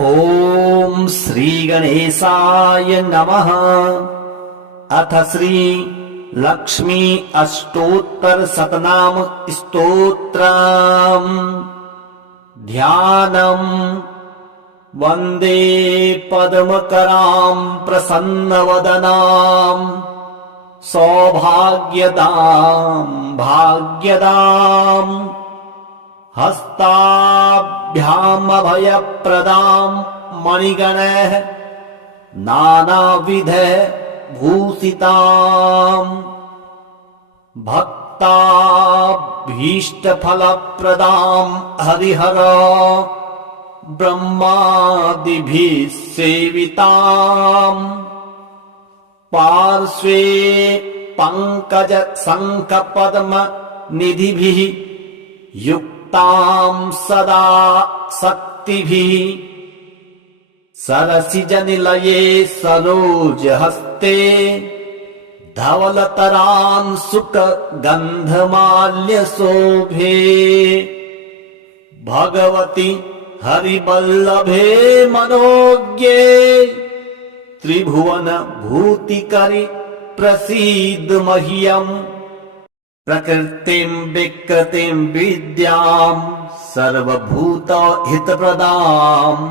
ॐ श्री गणेशाय नमः। अथ श्री लक्ष्मी अष्टोत्तर शतनाम स्तोत्रम्। ध्यानम्। वन्दे पद्मकराम् प्रसन्नवदनाम् सौभाग्यदाम् भाग्यदाम् हस्ताभ्यामभयप्रदाम् मणिगणैः नानाविधैः भूषिताम् भक्ताभीष्टफलप्रदाम् हरिहर ब्रह्मादिभिः सेविताम् पार्श्वे पङ्कज शङ्खपद्म निधिभिः युक्ताम् सदा शक्तिभिः सरसिजनिलये सरोजहस्ते धवलतरांशुकगन्धमाल्यशोभे भगवति हरिवल्लभे मनोज्ञे त्रिभुवन भूतिकरि प्रसीद मह्यम् प्रकृतिम् विकृतिम् विद्याम् सर्वभूतहितप्रदाम्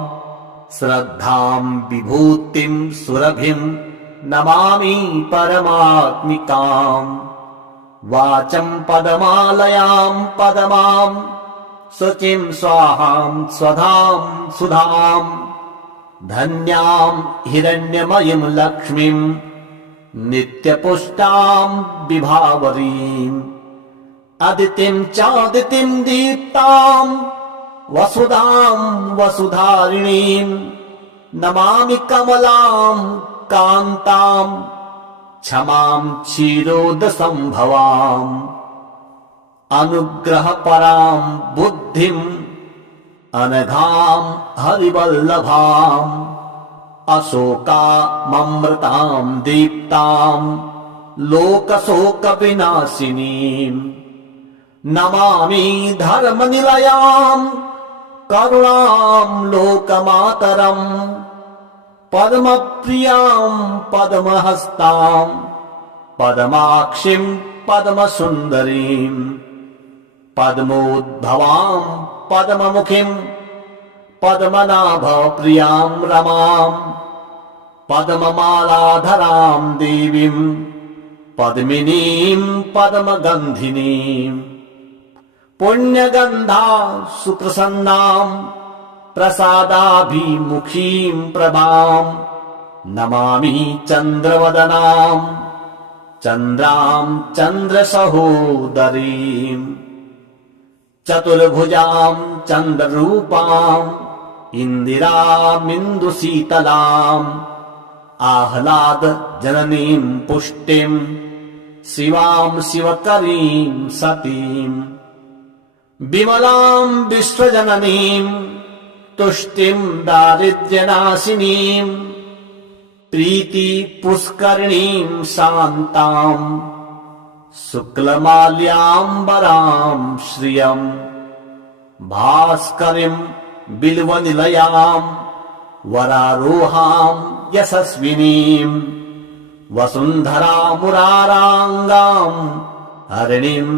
श्रद्धाम् विभूतिम् सुरभिम् नमामि परमात्मिकाम् वाचम् पदमालयाम् पदमाम् शुचिम् स्वाहाम् स्वधाम् सुधाम् धन्याम् हिरण्यमयीम् लक्ष्मीम् नित्यपुष्टाम् विभावरीम् अदितिम् चादितिम् दीप्ताम् वसुधाम् वसुधारिणीम् नमामि कमलाम् कान्ताम् क्षमाम् क्षीरोदसम्भवाम् अनुग्रहपराम् बुद्धिम् अनघाम् हरिवल्लभाम् अशोकाममृताम् दीप्ताम् लोकशोकविनाशिनीम् नमामि धर्मनिलयाम् करुणाम् लोकमातरम् पद्मप्रियाम् पद्महस्ताम् पद्माक्षिम् पद्मसुन्दरीम् पद्मोद्भवाम् पद्ममुखीम् पद्मनाभप्रियाम् रमाम् पद्ममालाधराम् देवीम् पद्मिनीम् पद्मगन्धिनीम् पुण्यगन्धा सुप्रसन्नाम् प्रसादाभिमुखीम् प्रभाम् नमामि चन्द्रवदनाम् चन्द्राम् चन्द्रसहोदरीम् चतुर्भुजाम् चन्द्ररूपाम् इन्दिरामिन्दुशीतलाम् आह्लाद जननीम् पुष्टिम् शिवाम् शिवकरीम् सतीम् विमलाम् विश्वजननीम् तुष्टिम् दारिद्र्यनाशिनीम् प्रीति पुष्करिणीम् शान्ताम् शुक्लमाल्याम्बराम् श्रियम् भास्करीम् बिल्वनिलयाम् वरारोहाम् यशस्विनीम् वसुन्धरामुराराङ्गाम् हरिणीम्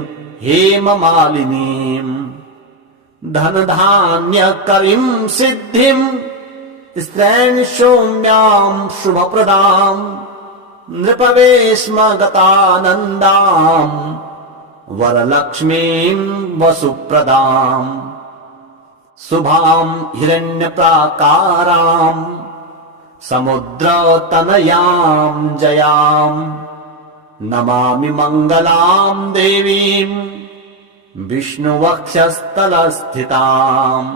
हेममालिनीम् धनधान्यकरीम् सिद्धिम् स्त्रैण सौम्याम् शुभप्रदाम् नृपवेश्मगतानन्दाम् वरलक्ष्मीम् वसुप्रदाम् शुभाम् हिरण्यप्राकाराम् समुद्रतनयाम् जयाम् नमामि मङ्गलाम् देवीम् विष्णुवक्षस्थलस्थिताम्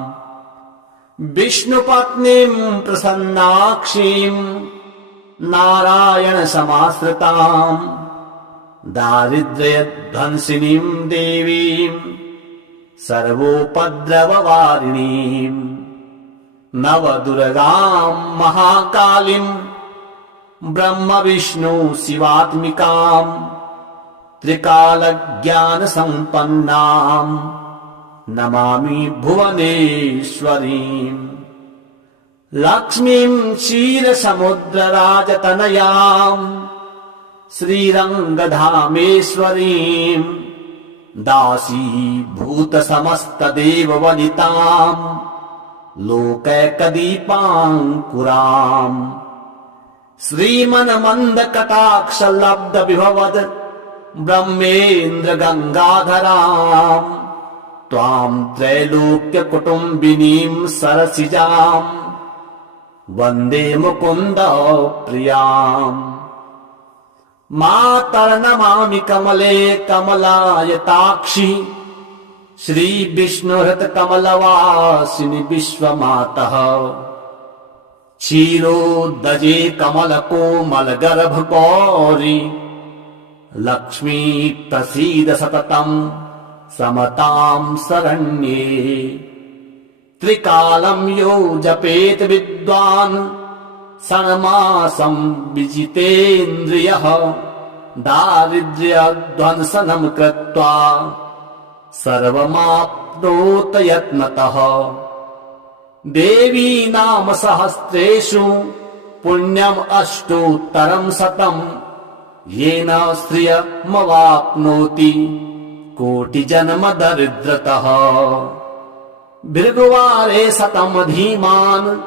विष्णुपत्नीम् प्रसन्नाक्षीम् नारायणसमाश्रिताम् दारिद्र्यध्वंसिनीम् देवीम् सर्वोपद्रववारिणीम् नवदुर्गाम् महाकालीम् ब्रह्म विष्णु शिवात्मिकाम् त्रिकालज्ञानसम्पन्नाम् नमामि भुवनेश्वरीम् लक्ष्मीं क्षीरसमुद्रराजतनयाम् श्रीरङ्गधामेश्वरीम् दासीभूतसमस्तदेववनिताम् लोकैकदीपाङ्कुराम् श्रीमन्मन्दकटाक्षलब्धविभवद् ब्रह्मेन्द्र गङ्गाधराम् त्वाम् त्रैलोक्यकुटुम्बिनीम् सरसिजाम् वन्दे मुकुन्द प्रियाम्। मातर्नमामि कमले कमलायताक्षि श्रीविष्णुहृतकमलवासिनि विश्वमातः क्षीरोदजे कमलकोमलगर्भगौरि लक्ष्मी प्रसीद सततम् समताम् शरण्ये। त्रिकालम् यो जपेत विद्वान् षण्मासम् विजितेन्द्रियः दारिद्र्यध्वंसनम् कृत्वा सर्वमाप्नोत यत्नतः। देवी नाम सहस्रेषु पुण्यम् अष्टोत्तरम् शतम् येन श्रियमवाप्नोति कोटिजन्म दरिद्रतः। भृगुवारे शतम् धीमान्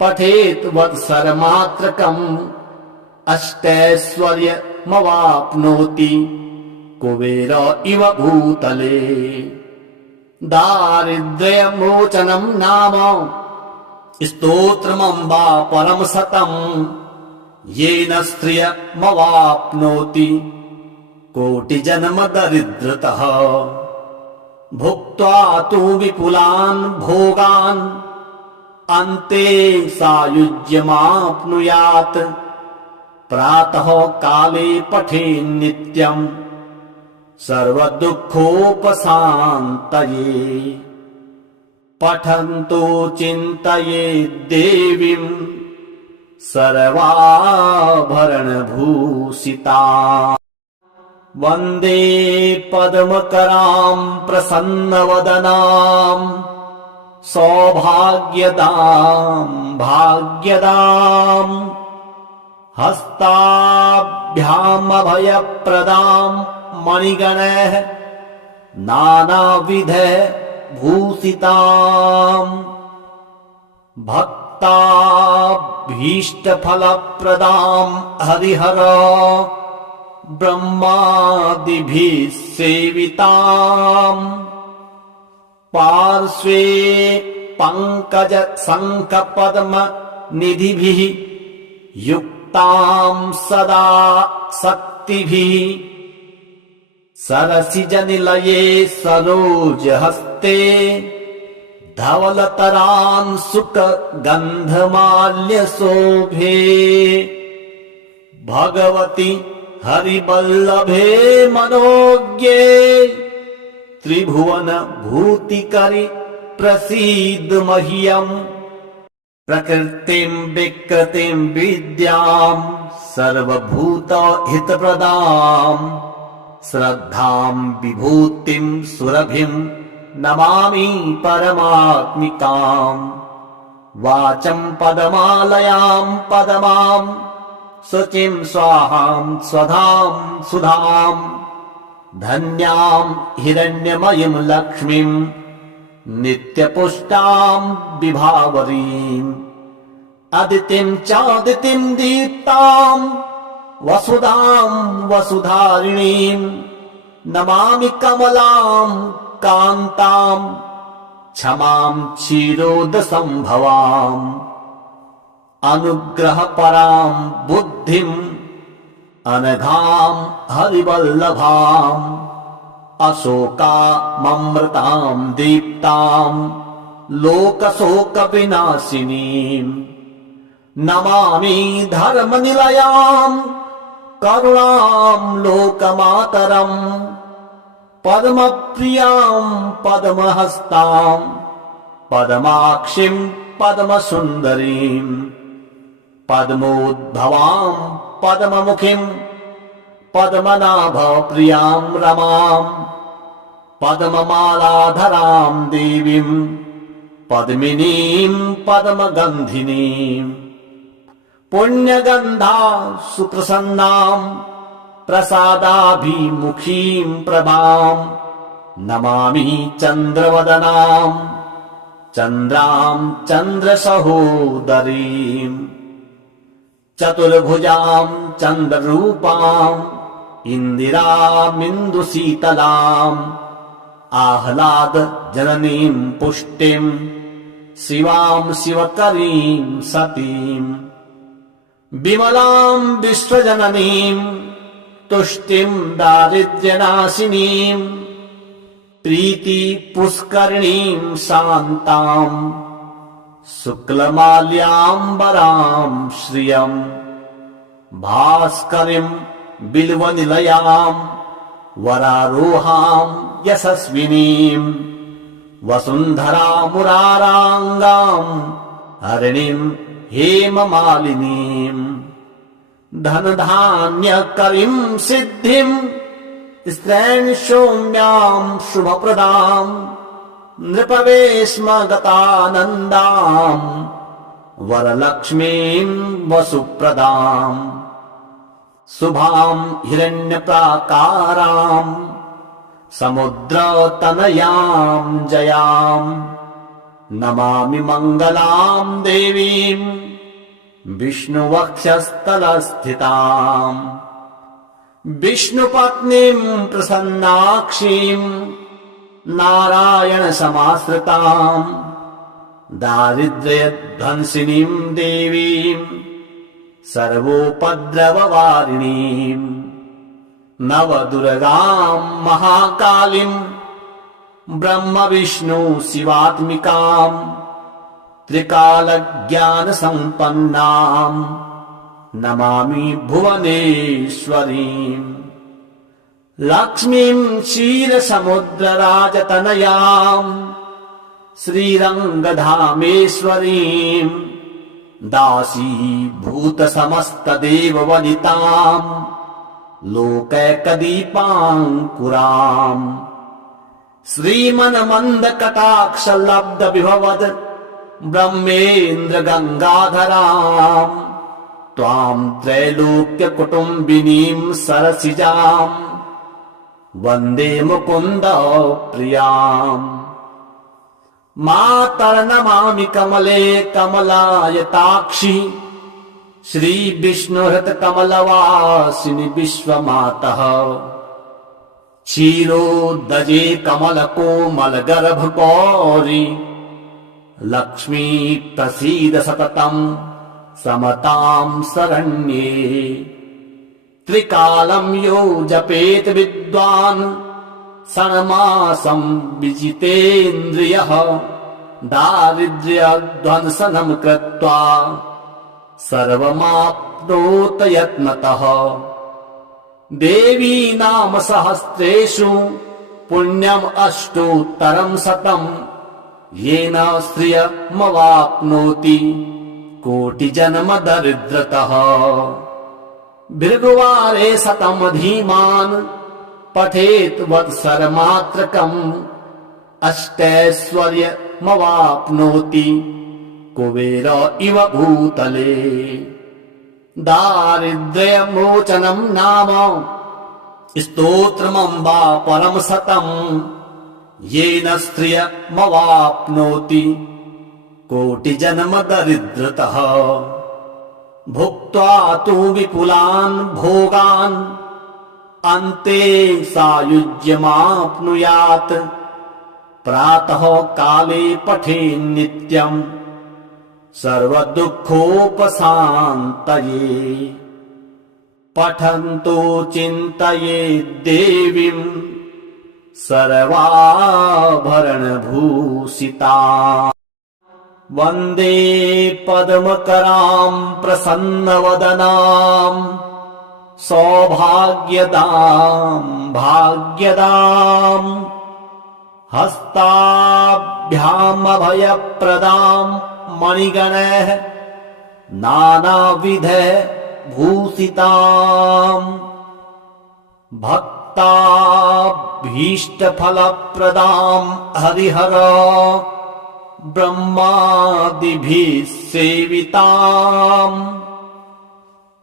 पठेत् वत्सरमात्रकम् अष्टैश्वर्यमवाप्नोति कुबेर इव भूतले। दारिद्र्यमोचनम् नाम स्तोत्रमम्बा परम् शतम् येन श्रियमवाप्नोति कोटिजन्म दरिद्रतः। भुक्त्वा तु विपुलान् भोगान् अन्ते सायुज्यमाप्नुयात् प्रातः काले पठेन्नित्यम् सर्वदुःखोपशान्तये। पठन्तो चिन्तयेद्देवीम् सर्वाभरणभूषिता। वन्दे पद्मकराम् प्रसन्नवदनाम् सौभाग्यदाम् भाग्यदाम् हस्ताभ्यामभयप्रदाम् मणिगणैः नानाविधैः भूषिताम्। भक्ताभीष्टफलप्रदाम् हरिहर ब्रह्मादिभिः सेविताम्। पार्श्वे पङ्कज शङ्खपद्म निधिभिः युक्ताम् सदा शक्तिभिः सरसिजनिलये सरोजहस्ते धवलतरान् सुखगन्धमाल्यशोभे। भगवति हरिवल्लभे मनोज्ञे त्रिभुवन भूतिकरि प्रसीद मह्यम्। प्रकृतिम् विकृतिम् विद्याम् सर्वभूतहितप्रदाम् श्रद्धाम् विभूतिम् सुरभिम् नमामि परमात्मिकाम्। वाचम् पदमालयाम् पदमाम् शुचिम् स्वाहाम् स्वधाम् सुधाम् धन्याम् हिरण्यमयीम् लक्ष्मीम् नित्यपुष्टाम् विभावरीम्। अदितिम् चादितिम् दीप्ताम् वसुधाम् वसुधारिणीम् नमामि कमलाम् कान्ताम् क्षमाम् क्षीरोदसम्भवाम्। अनुग्रहपराम् बुद्धिम् अनघाम् हरिवल्लभाम् अशोकाममृताम् दीप्ताम् लोकशोकविनाशिनीम्। नमामि धर्मनिलयाम् करुणाम् लोकमातरम् पद्मप्रियाम् पद्महस्ताम् पद्माक्षिम् पद्मसुन्दरीम्। पद्मोद्भवाम् पद्ममुखीम् पद्मनाभप्रियाम् रमाम् पद्ममालाधराम् देवीम् पद्मिनीं पद्मगन्धिनीं पुण्यगन्धा सुप्रसन्नां प्रसादाभिमुखीं प्रभां नमामि चन्द्रवदनां चन्द्रां चन्द्रसहोदरीं चतुर्भुजां चन्द्ररूपां इन्दिरामिन्दुशीतलाम् आह्लाद जननीं पुष्टिं शिवां शिवकरीं सतीं विमलां विश्वजननीं तुष्टिं दारिद्र्यनाशिनीं प्रीति पुष्करिणीं शान्तां शुक्लमाल्याम्बरां श्रियं भास्करीं बिल्वनिलयां वरारोहां यशस्विनीं वसुन्धरामुराराङ्गां हरिणीं हेममालिनीं धनधान्यकरीं सिद्धिं स्त्रैण सौम्यां शुभप्रदां नृपवेश्मगतानन्दां वरलक्ष्मीं वसुप्रदां शुभां हिरण्यप्राकारां समुद्रतनयां जयां नमामि मङ्गलां देवीं विष्णुवक्षस्थलस्थितां विष्णुपत्नीं प्रसन्नाक्षीं नारायणसमाश्रितां दारिद्र्यध्वंसिनीं देवीं सर्वोपद्रववारिणीं नवदुर्गां महाकालीं ब्रह्मविष्णु शिवात्मिकां त्रिकालज्ञानसम्पन्नां नमामि भुवनेश्वरीं लक्ष्मीं क्षीरसमुद्रराजतनयां श्रीरङ्गधामेश्वरीं दासीभूतसमस्तदेववनितां लोकैकदीपाङ्कुराम् श्रीमन्मन्दकटाक्षलब्धविभवद् ब्रह्मेन्द्रगङ्गाधरां त्वां त्रैलोक्यकुटुम्बिनीं सरसिजां वन्दे मुकुन्द प्रियाम् मातर्नमामि कमले कमलायताक्षि श्रीविष्णुहृतकमलवासिनि विश्वमातः क्षीरोदजे कमलकोमलगर्भकौरि लक्ष्मी प्रसीद सततं समतां शरण्ये त्रिकालं यो जपेत विद्वान् षण्मासं विजितेन्द्रियः दारिद्र्यध्वंसनं कृत्वा सर्वमाप्नोत यत्नतः देवी नाम सहस्रेषु पुण्यम् अष्टोत्तरं शतं येन श्रियमवाप्नोति कोटिजन्म दरिद्रतः भृगुवारे शतं धीमान् पठेत् वत्सरमात्रकम् अष्टैश्वर्यमवाप्नोति कुबेर इव भूतले दारिद्र्यमोचनं नाम स्तोत्रमम्बा परं शतं येन श्रियमवाप्नोति कोटिजन्म दरिद्रतः भुक्त्वा तु विपुलान् भोगान् अन्ते सायुज्यमाप्नुयात् प्रातः काले पठेन्नित्यम् सर्वदुःखोपशान्तये पठन्तो चिन्तयेत् देवीं सर्वाभरणभूषिता वन्दे पद्मकरां प्रसन्नवदनां सौभाग्यदां भाग्यदां हस्ताभ्यामभयप्रदां मणिगणैः नानाविधैः भूषिताम् भक्ताभीष्टफलप्रदां हरिहर ब्रह्मादिभिः सेविताम्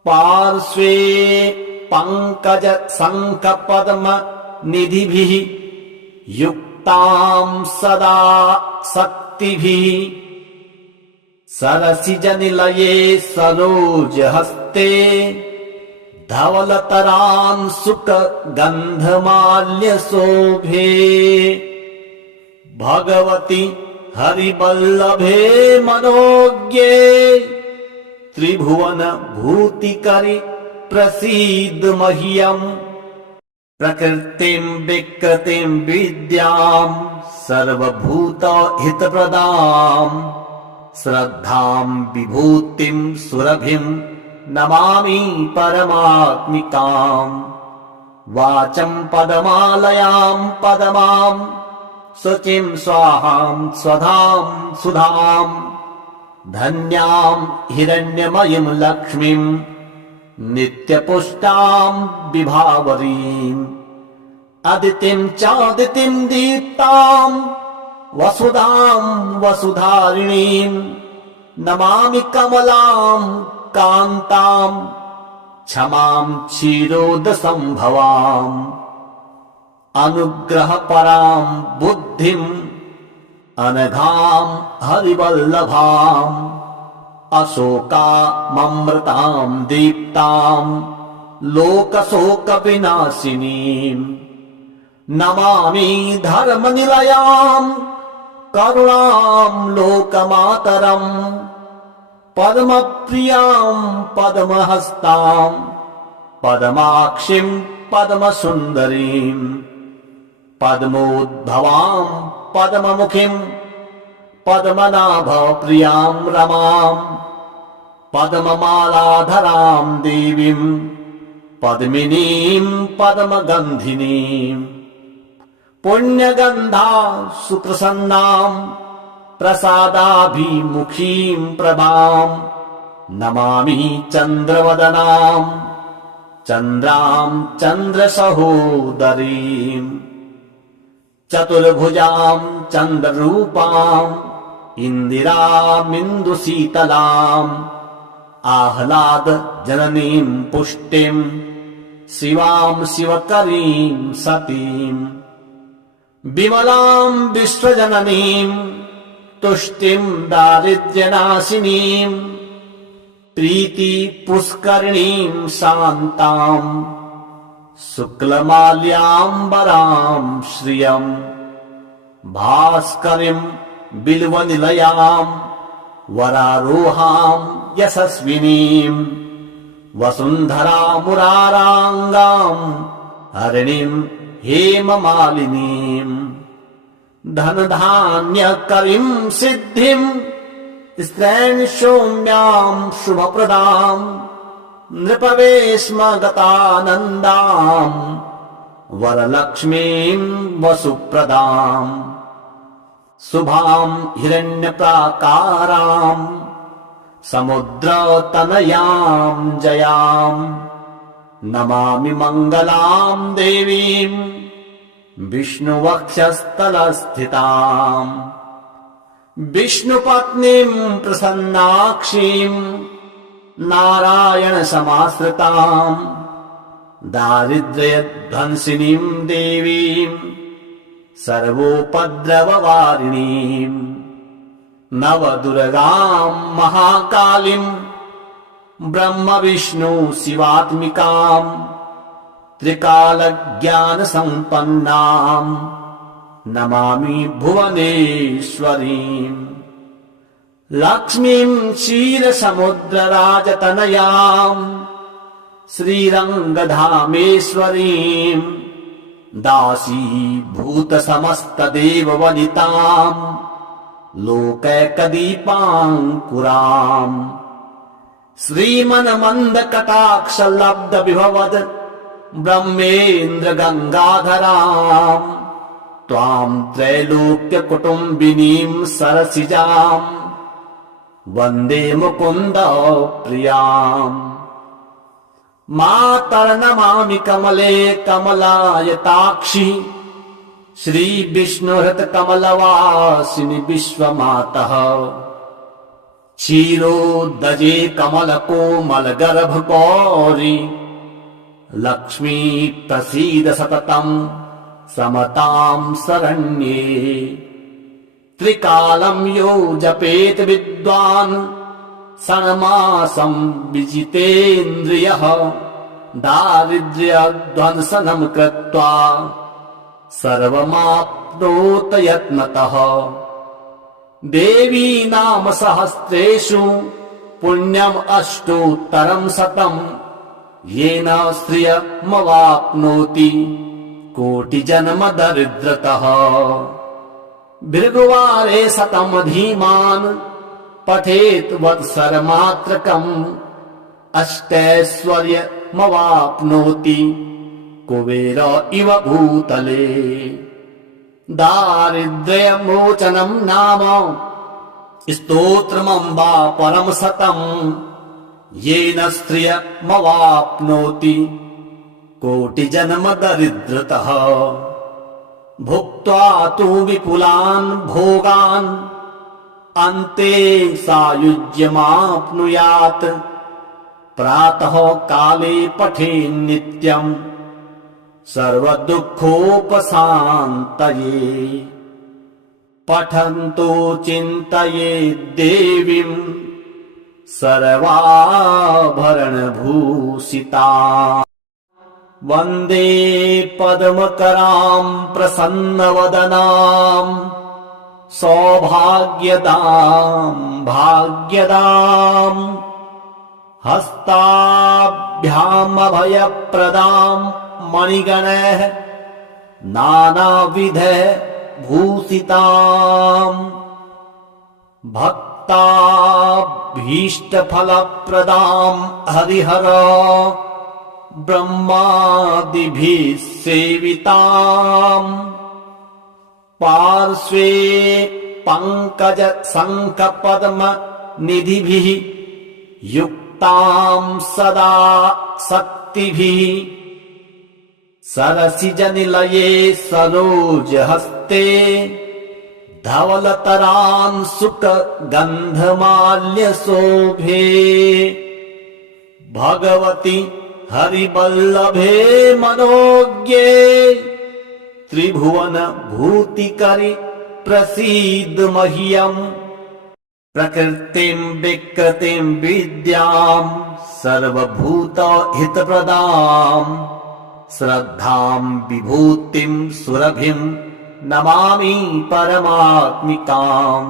पार्श्वे पङ्कज शङ्खपद्म निधिभिः युक्ताम् सदा शक्तिभिः सरसिजनिलये सरोजहस्ते धवलतरांशुक गन्धमाल्यशोभे भगवति हरिवल्लभे मनोज्ञे त्रिभुवन भूतिकरि प्रसीद मह्यम् प्रकृतिम् विकृतिम् विद्याम् सर्वभूत हितप्रदाम् श्रद्धाम् विभूतिम् सुरभिम् नमामि परमात्मिकाम् वाचम् पदमालयाम् पदमाम् शुचिम् स्वाहाम् स्वधाम् सुधाम् धन्याम् हिरण्यमयीम् लक्ष्मीम् नित्यपुष्टाम् विभावरीम् अदितिम् चादितिम् दीप्ताम् वसुधाम् वसुधारिणीम् नमामि कमलाम् कान्ताम् क्षमाम् क्षीरोदसम्भवाम् अनुग्रहपराम् बुद्धिम् अनघाम् हरिवल्लभाम् अशोकाममृताम् दीप्ताम् लोकशोकविनाशिनीम् नमामि धर्मनिलयाम् करुणाम् लोकमातरम् पद्मप्रियाम् पद्महस्ताम् पद्माक्षिम् पद्मसुन्दरीम् पद्मोद्भवाम् पद्ममुखीम् पद्मनाभप्रियाम् रमाम् पद्ममालाधराम् देवीम् पद्मिनीम् पद्मगन्धिनीम् पुण्यगन्धा सुप्रसन्नाम् प्रसादाभिमुखीम् प्रभाम् नमामि चन्द्रवदनाम् चन्द्राम् चन्द्रसहोदरीम् चतुर्भुजाम् चन्द्ररूपाम् इन्दिरामिन्दुशीतलाम् आह्लाद जननीम् पुष्टिम् शिवाम् शिवकरीम् सतीम् विमलाम् विश्वजननीम् तुष्टिम् दारिद्र्यनाशिनीम् प्रीति पुष्करिणीम् शान्ताम् शुक्लमाल्याम्बराम् श्रियम् भास्करीम् बिल्वनिलयाम् वरारोहाम् यशस्विनीम् वसुन्धरामुराराङ्गाम् हरिणीम् हेममालिनीम् धनधान्यकरीम् सिद्धिम् स्त्रैण सौम्याम् शुभप्रदाम् नृपवेश्मगतानन्दाम् वरलक्ष्मीम् वसुप्रदाम् शुभाम् हिरण्यप्राकाराम् समुद्रतनयाम् जयाम् नमामि मङ्गलाम् देवीम् विष्णुवक्षस्थलस्थिताम् विष्णुपत्नीम् प्रसन्नाक्षीम् नारायणसमाश्रिताम् दारिद्र्यध्वंसिनीम् देवीम् सर्वोपद्रववारिणीम् नवदुर्गाम् महाकालीम् ब्रह्म विष्णु शिवात्मिकाम् त्रिकालज्ञानसम्पन्नाम् नमामि भुवनेश्वरीम् लक्ष्मीम् क्षीरसमुद्रराजतनयाम् श्रीरङ्गधामेश्वरीम् दासीभूतसमस्तदेववनिताम् लोकैकदीपाङ्कुराम् श्रीमन्मन्दकटाक्षलब्धविभवद् ब्रह्मेन्द्र गङ्गाधराम् त्वाम् त्रैलोक्यकुटुम्बिनीम् सरसिजाम् वन्दे मुकुन्द प्रियाम् मातर्नमामि कमले कमलायताक्षि श्री विष्णुहृत कमलवासिनि विश्वमातः क्षीरोदजे कमल कोमल गर्भ गौरी लक्ष्मी प्रसीद सततं समतां शरण्ये त्रिकालं यो जपेत विद्वान् षण्मासं विजितेन्द्रियः दारिद्र्यध्वंसनं कृत्वा सर्वमाप्नोत यत्नतः देवी नाम सहस्रेषु पुण्यम् अष्टोत्तरं शतम् येन श्रियमवाप्नोति कोटिजन्म दरिद्रतः भृगुवारे शतं धीमान् पठेत् वत्सरमात्रकम् अष्टैश्वर्यमवाप्नोति कुबेर इव भूतले दारिद्र्यमोचनं नाम स्तोत्रमम्बा परम शतम् येन श्रियमवाप्नोति कोटिजन्म दरिद्रतः भुक्त्वा तु विपुलान् भोगान् अन्ते सायुज्यमाप्नुयात् प्रातः काले पठेन्नित्यम् सर्वदुःखोपशान्तये पठन्तो चिन्तयेत् देवीम् सर्वाभरणभूषिता वन्दे पद्मकरां प्रसन्नवदनां सौभाग्यदां भाग्यदां हस्ताभ्यामभयप्रदां मणिगणैः नानाविध भूषितां भक्ताभीष्टफलप्रदां हरिहर ब्रह्मादिभिः सेविताम् पार्श्वे पंकज शंख पद्म निधिभिः युक्तां सदा शक्तिभिः सरसिजनिलये सरोजहस्ते धवलतरान् सुखगन्धमाल्यशोभे भगवति हरिवल्लभे मनोज्ञे त्रिभुवन भूतिकरि प्रसीद मह्यम् प्रकृतिं विकृतिं विद्यां सर्वभूत हितप्रदां श्रद्धां विभूतिं सुरभिं नमामि परमात्मिकाम्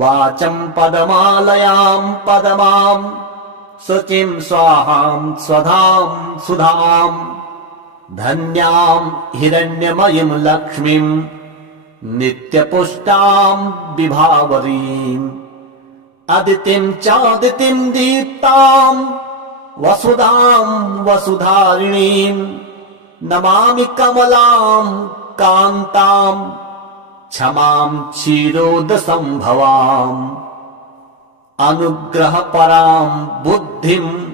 वाचं पदमालयां पदमां शुचिं स्वाहां स्वधां सुधां धन्यां हिरण्यमयीं लक्ष्मीं नित्यपुष्टां विभावरीम् अदितिं चादितिं दीप्तां वसुधां वसुधारिणीं नमामि कमलां कान्तां क्षमां क्षीरोदसंभवाम् अनुग्रहपरां बुद्धिम्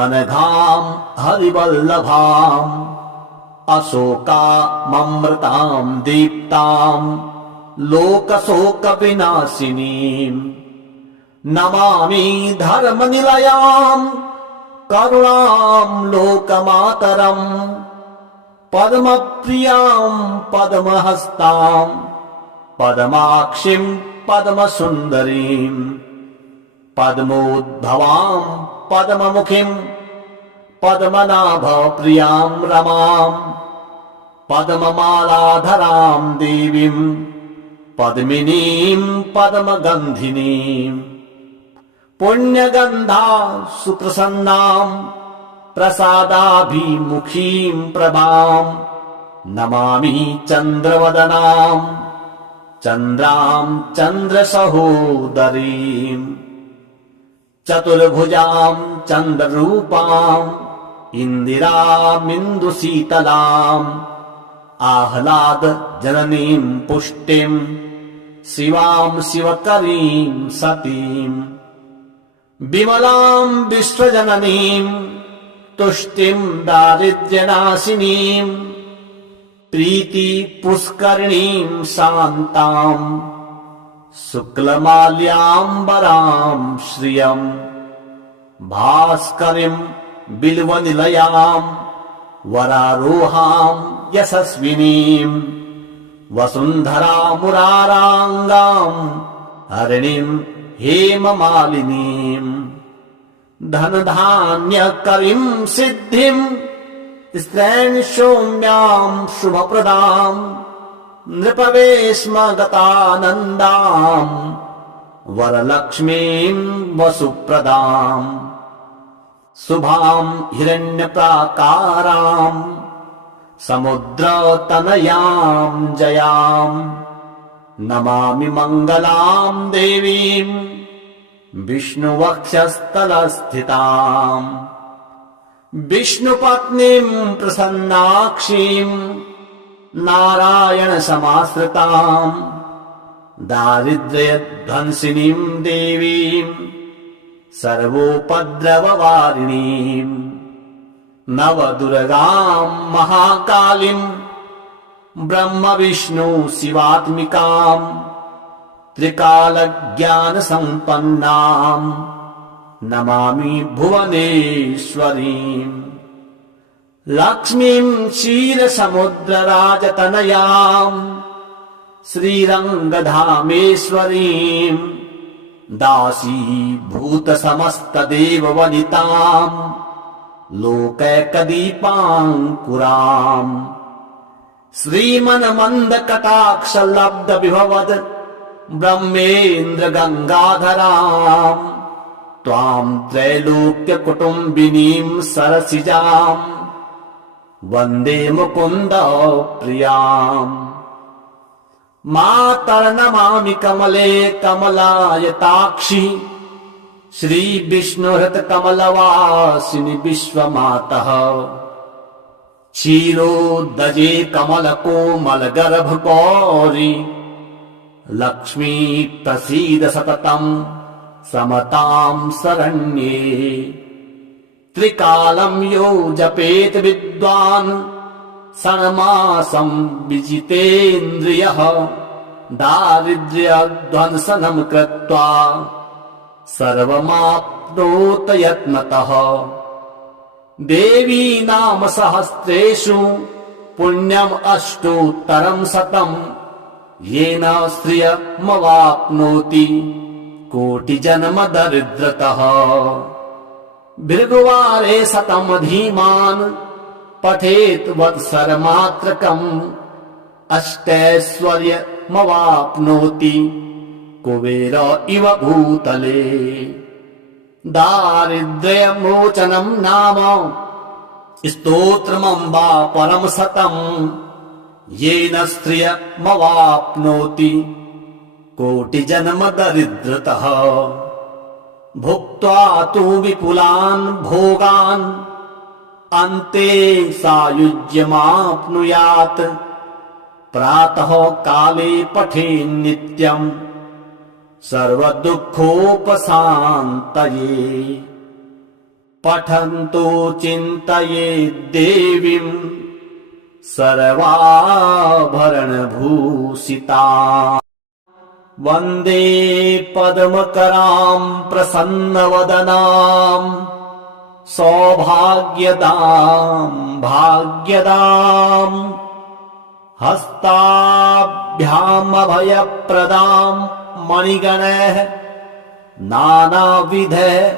अनघां हरिवल्लभाम् अशोकाममृतां दीप्तां लोकशोकविनाशिनीम् नमामि धर्मनिलयां करुणां लोकमातरम् पद्मप्रियां पद्महस्तां पद्माक्षीं पद्मसुन्दरीं पद्मोद्भवां पद्ममुखीं पद्मनाभप्रियां रमां पद्ममालाधरां देवीं पद्मिनीं पद्मगन्धिनीं पुण्यगन्धा सुप्रसन्नां प्रसादाभिमुखीं प्रभां नमामि चन्द्रवदनां चन्द्रां चन्द्रसहोदरीं चतुर्भुजां चन्द्ररूपां इन्दिरामिन्दुशीतलाम् आह्लाद जननीं पुष्टिं शिवां शिवकरीं सतीं विमलां विश्वजननीं तुष्टिं दारिद्र्यनाशिनीं प्रीति पुष्करिणीं शान्ताम् शुक्लमाल्याम्बरां श्रियम् भास्करीं बिल्वनिलयां वरारोहां यशस्विनीं वसुन्धरामुराराङ्गां हरिणीं हेममालिनीं धनधान्यकरीं सिद्धिं स्त्रैण सौम्यां शुभप्रदां नृपवेश्मगतानन्दां वरलक्ष्मीं वसुप्रदां शुभां हिरण्यप्राकारां समुद्रतनयां जयां नमामि मङ्गलां देवीं विष्णुवक्षस्थलस्थिताम् विष्णुपत्नीं प्रसन्नाक्षीं नारायणसमाश्रितां दारिद्र्यध्वंसिनीं देवीं सर्वोपद्रववारिणीं नवदुर्गां महाकालीं ब्रह्मविष्णु शिवात्मिकां त्रिकालज्ञानसम्पन्नां नमामि भुवनेश्वरीं लक्ष्मीं क्षीरसमुद्रराजतनयां श्रीरङ्गधामेश्वरीं दासीभूतसमस्तदेववनितां लोकैकदीपाङ्कुराम् श्रीमन्मन्दकटाक्षलब्धविभवद् ब्रह्मेन्द्रगङ्गाधरां त्वां त्रैलोक्यकुटुम्बिनीं सरसिजां वन्दे मुकुन्द प्रियाम् मातर्नमामि कमले कमलायताक्षि श्रीविष्णुहृतकमलवासिनि विश्वमातः क्षीरोदजे कमलकोमलगर्भगौरि लक्ष्मी प्रसीद सततं समतां शरण्ये त्रिकालं यो जपेत विद्वान् षण्मासं विजितेन्द्रियः दारिद्र्यध्वंसनं कृत्वा सर्वमाप्नोत यत्नतः देवी नाम सहस्रेषु पुण्यम् अष्टोत्तरं शतम् येन श्रियमवाप्नोति कोटिजन्म दरिद्रतः भृगुवारे शतं धीमान् पठेत् वत्सरमात्रकम् अष्टैश्वर्यमवाप्नोति कुबेर इव भूतले दारिद्र्यमोचनं नाम स्तोत्रमम्बा परं शतम् येन श्रियमवाप्नोति कोटिजन्म दरिद्रतः भुक्त्वा तु विपुलान् भोगान् अन्ते सायुज्यमाप्नुयात् प्रातः काले पठेन्नित्यम् सर्वदुःखोपशान्तये पठन्तो चिन्तयेत् देवीं सर्वाभरणभूषिता वन्दे पद्मकरां प्रसन्नवदनां सौभाग्यदां भाग्यदां हस्ताभ्यामभयप्रदां मणिगणैः नानाविधैः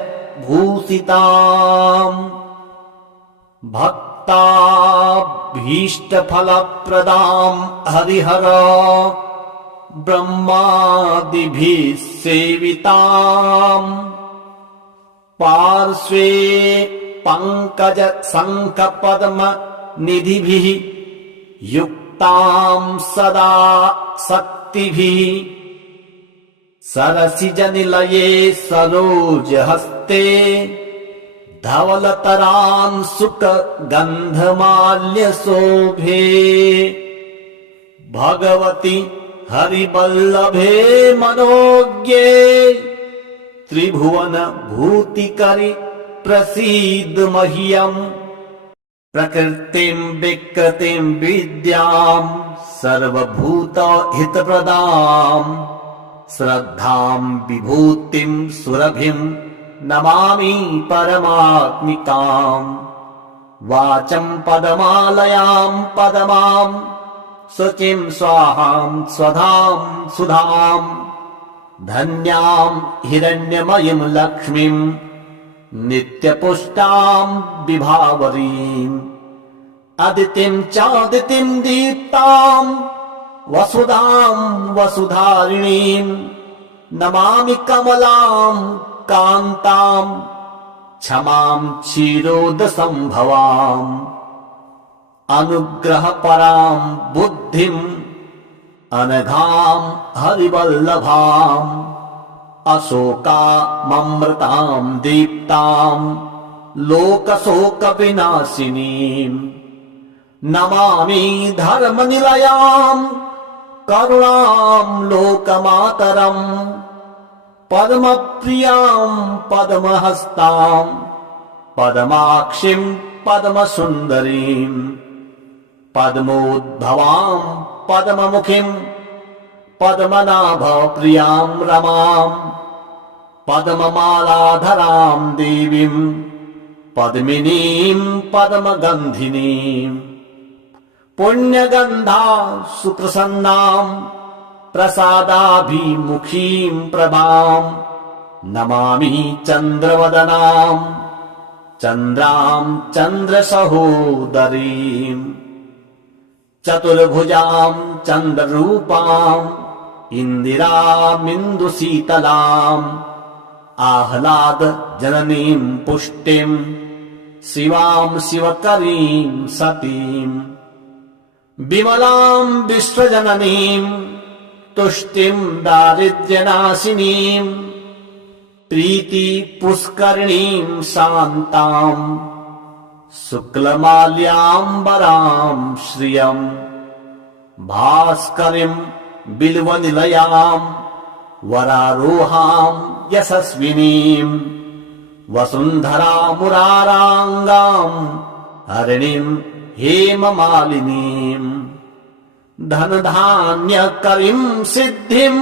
भूषिताम् भक्ताभीष्टफलप्रदां हरिहर ब्रह्मादिभिः सेविताम् पार्श्वे पङ्कज शङ्खपद्म निधिभिः युक्तां सदा शक्तिभिः सरसिजनिलये सरोजहस्ते धवलतरान् सुखगन्धमाल्यशोभे भगवति हरिवल्लभे मनोज्ञे त्रिभुवन भूतिकरि प्रसीद मह्यम्। प्रकृतिं विकृतिं विद्यां सर्वभूतहितप्रदां श्रद्धां विभूतिं सुरभिं नमामि परमात्मिकाम्। वाचं पदमालयां पदमां शुचिं स्वाहां स्वधां सुधां धन्यां हिरण्यमयीं लक्ष्मीं नित्यपुष्टां विभावरीम्। अदितिं चादितिं दीप्तां वसुधां वसुधारिणीं नमामि कमलां कान्तां क्षमां क्षीरोदसंभवाम्। अनुग्रहपरां बुद्धिं अनघां हरिवल्लभाम् अशोकाममृतां दीप्तां लोकशोकविनाशिनीम् नमामि धर्मनिलयां करुणां लोकमातरम् पद्मप्रियां पद्महस्तां पद्माक्षीं पद्मसुन्दरीं पद्मोद्भवां पद्ममुखीं पद्मनाभप्रियां रमां पद्ममालाधरां देवीं पद्मिनीं पद्मगन्धिनीं पुण्यगन्धा सुप्रसन्नां प्रसादाभिमुखीं प्रभां नमामि चन्द्रवदनां चन्द्रां चन्द्रसहोदरीं चतुर्भुजां चन्द्ररूपां इन्दिरामिन्दुशीतलाम् आह्लादजननीं पुष्टिं शिवां शिवकरीं सतीं विमलां विश्वजननीं तुष्टिं दारिद्र्यनाशिनीं प्रीतिपुष्करिणीं शान्तां शुक्लमाल्याम्बरां श्रियं भास्करीं बिल्वनिलयां वरारोहां यशस्विनीं वसुन्धरामुराराङ्गां हरिणीं हेममालिनीं धनधान्यकरीं सिद्धिं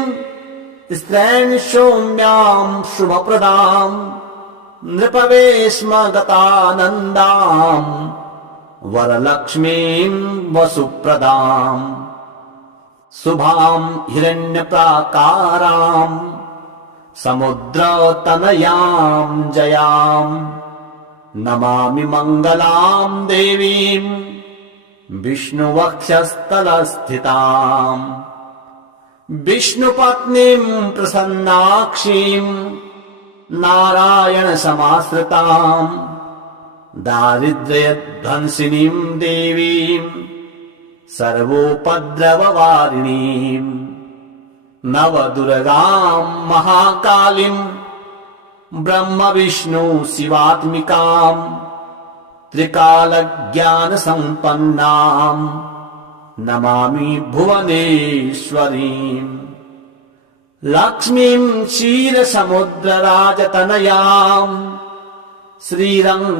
स्त्रैणसौम्यां शुभप्रदां नृपवेश्मगतानन्दां वरलक्ष्मीं वसुप्रदाम् शुभां हिरण्यप्राकारां समुद्रतनयां जयां नमामि मङ्गलां देवीं विष्णुवक्षस्थलस्थितां विष्णुपत्नीं प्रसन्नाक्षीं नारायणसमाश्रितां दारिद्र्यध्वंसिनीं देवीं सर्वोपद्रववारिणीं नवदुर्गां महाकालीं ब्रह्मविष्णु शिवात्मिकां त्रिकालज्ञानसम्पन्नां नमामि भुवनेश्वरीं लक्ष्मीं क्षीरसमुद्रराजतनयां श्रीरङ्गधामेश्वरीं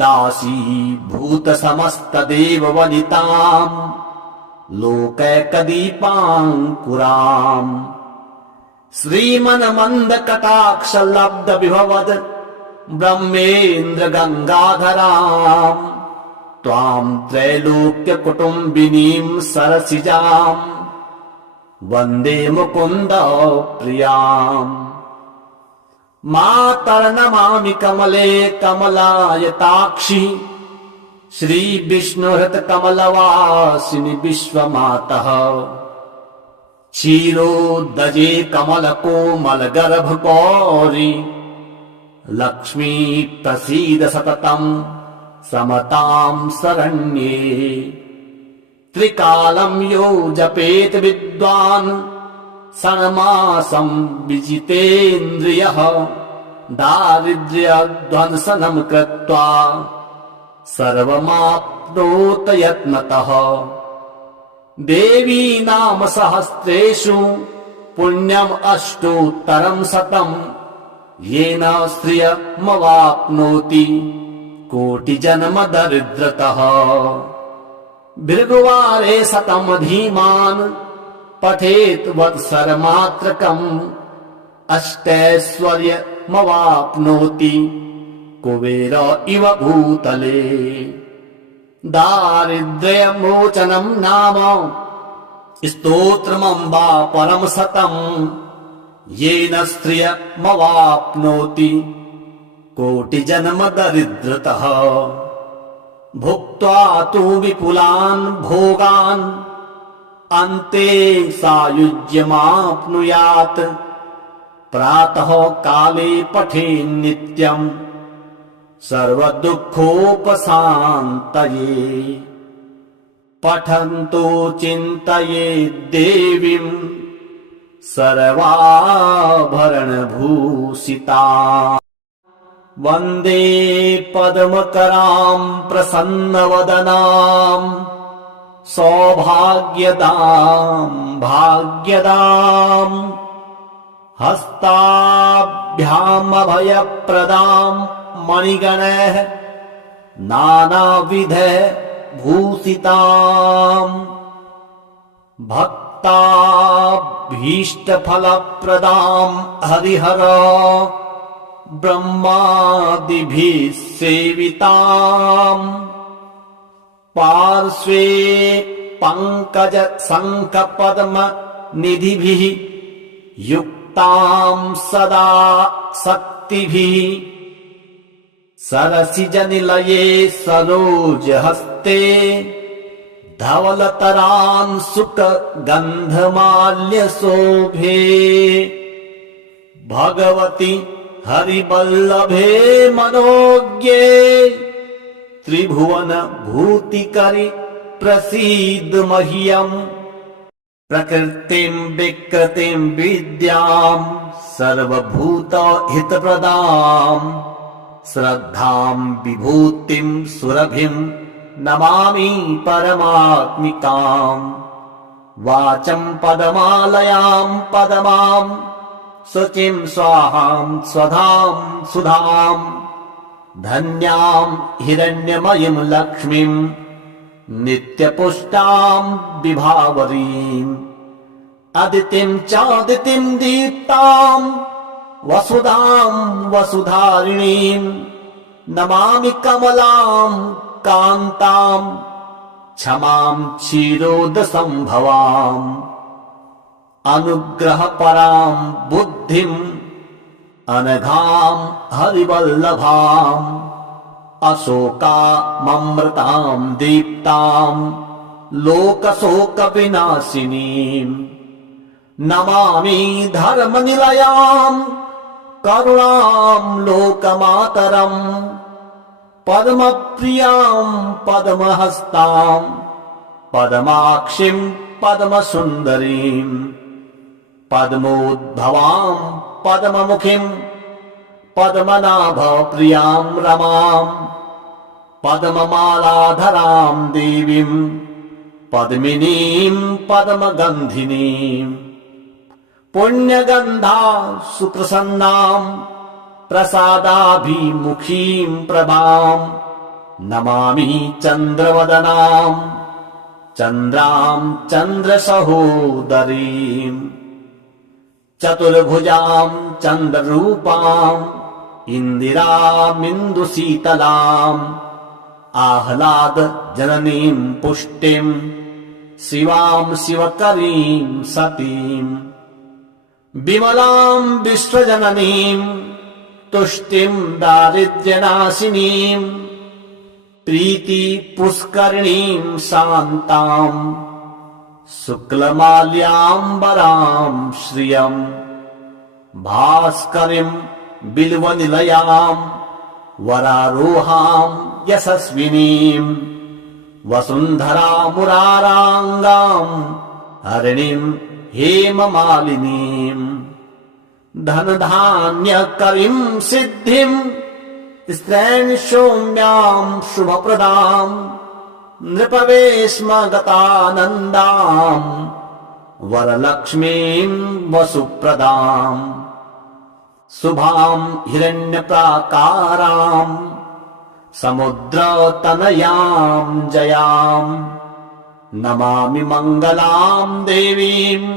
दासीभूतसमस्तदेववनितां लोकैकदीपाङ्कुराम् श्रीमन्मन्दकटाक्षलब्धविभवद् ब्रह्मेन्द्रगङ्गाधरां त्वां त्रैलोक्यकुटुम्बिनीं सरसिजां वन्दे मुकुन्द प्रियाम् मातर्नमामि कमले कमलायताक्षि श्रीविष्णुहृतकमलवासिनि विश्वमातः क्षीरोदजे कमलकोमलगर्भगौरि लक्ष्मी प्रसीद सततं समतां शरण्ये त्रिकालं यो जपेत विद्वान् षण्मासं विजितेन्द्रियः दारिद्र्यध्वंसनं कृत्वा सर्वमाप्नोत यत्नतः देवी नाम सहस्रेषु पुण्यम् अष्टोत्तरं शतं येन श्रियमवाप्नोति कोटिजन्म दरिद्रतः। भृगुवारे शतं धीमान् पठेत् वत्सरमात्रकम् अष्टैश्वर्यमवाप्नोति कुबेर इव भूतले। दारिद्र्यमोचनं नाम स्तोत्रमम्बा परम शतम् येन श्रियमवाप्नोति कोटिजन्म दरिद्रतः। भुक्त्वा तु विपुलान् भोगान् अन्ते सायुज्यमाप्नुयात्। प्रातः काले पठेन्नित्यम् सर्वदुःखोपशान्तये। पठन्तो चिन्तयेत् देवीम् सर्वाभरणभूषिता। वन्दे पद्मकराम् प्रसन्नवदनाम् सौभाग्यदाम् भाग्यदाम्। हस्ताभ्यामभयप्रदाम् मणिगणैः नानाविध भूषिताम्। भक्ताभीष्टफलप्रदाम् हरिहर ब्रह्मादिभिः सेविताम्। पार्श्वे पङ्कज शङ्खपद्म निधिभिः युक्ताम् सदा शक्तिभिः। सरसिजनिलये सरोजहस्ते धवलतरान् सुखगन्धमाल्यशोभे। भगवति हरिवल्लभे मनोज्ञे त्रिभुवन भूतिकरि प्रसीद मह्यम्। प्रकृतिम् विकृतिम् विद्याम् सर्वभूतहितप्रदाम् श्रद्धाम् विभूतिम् सुरभिम् नमामि परमात्मिकाम्। वाचम् पदमालयाम् पदमाम् शुचिम् स्वाहाम् स्वधाम् सुधाम्। धन्याम् हिरण्यमयीम् लक्ष्मीम् नित्यपुष्टाम् विभावरीम्। अदितिम् चादितिम् दीप्ताम् वसुधाम् वसुधारिणीम्। नमामि कमलाम् कान्ताम् क्षमाम् क्षीरोदसम्भवाम्। अनुग्रहपराम् बुद्धिम् अनघाम् हरिवल्लभाम्। अशोकाममृताम् दीप्ताम् लोकशोकविनाशिनीम्। नमामि धर्मनिलयाम् करुणाम् लोकमातरम्। पद्मप्रियाम् पद्महस्ताम् पद्माक्षिम् पद्मसुन्दरीम्। पद्मोद्भवाम् पद्ममुखीम् पद्मनाभप्रियाम् रमाम्। पद्ममालाधराम् देवीम् पद्मिनीम् पद्मगन्धिनीम्। पुण्यगन्धा सुप्रसन्नाम् प्रसादाभिमुखीम् प्रभाम्। नमामि चन्द्रवदनाम् चन्द्राम् चन्द्रसहोदरीम्। चतुर्भुजाम् चन्द्ररूपाम् इन्दिरामिन्दुशीतलाम्। आह्लाद जननीम् पुष्टिम् शिवाम् शिवकरीम् सतीम्। विमलाम् विश्वजननीम् तुष्टिम् दारिद्र्यनाशिनीम्। प्रीति पुष्करिणीम् शान्ताम् शुक्लमाल्याम्बराम् श्रियम्। भास्करीम् बिल्वनिलयाम् वरारोहाम् यशस्विनीम्। वसुन्धरामुराराङ्गाम् हरिणीम् हेममालिनीम्। धनधान्यकरीम् सिद्धिम् स्त्रैण सौम्याम् शुभप्रदाम्। नृपवेश्मगतानन्दाम् वरलक्ष्मीम् वसुप्रदाम्। शुभाम् हिरण्यप्राकाराम् समुद्रतनयाम् जयाम् नमामि मङ्गलाम् देवीम्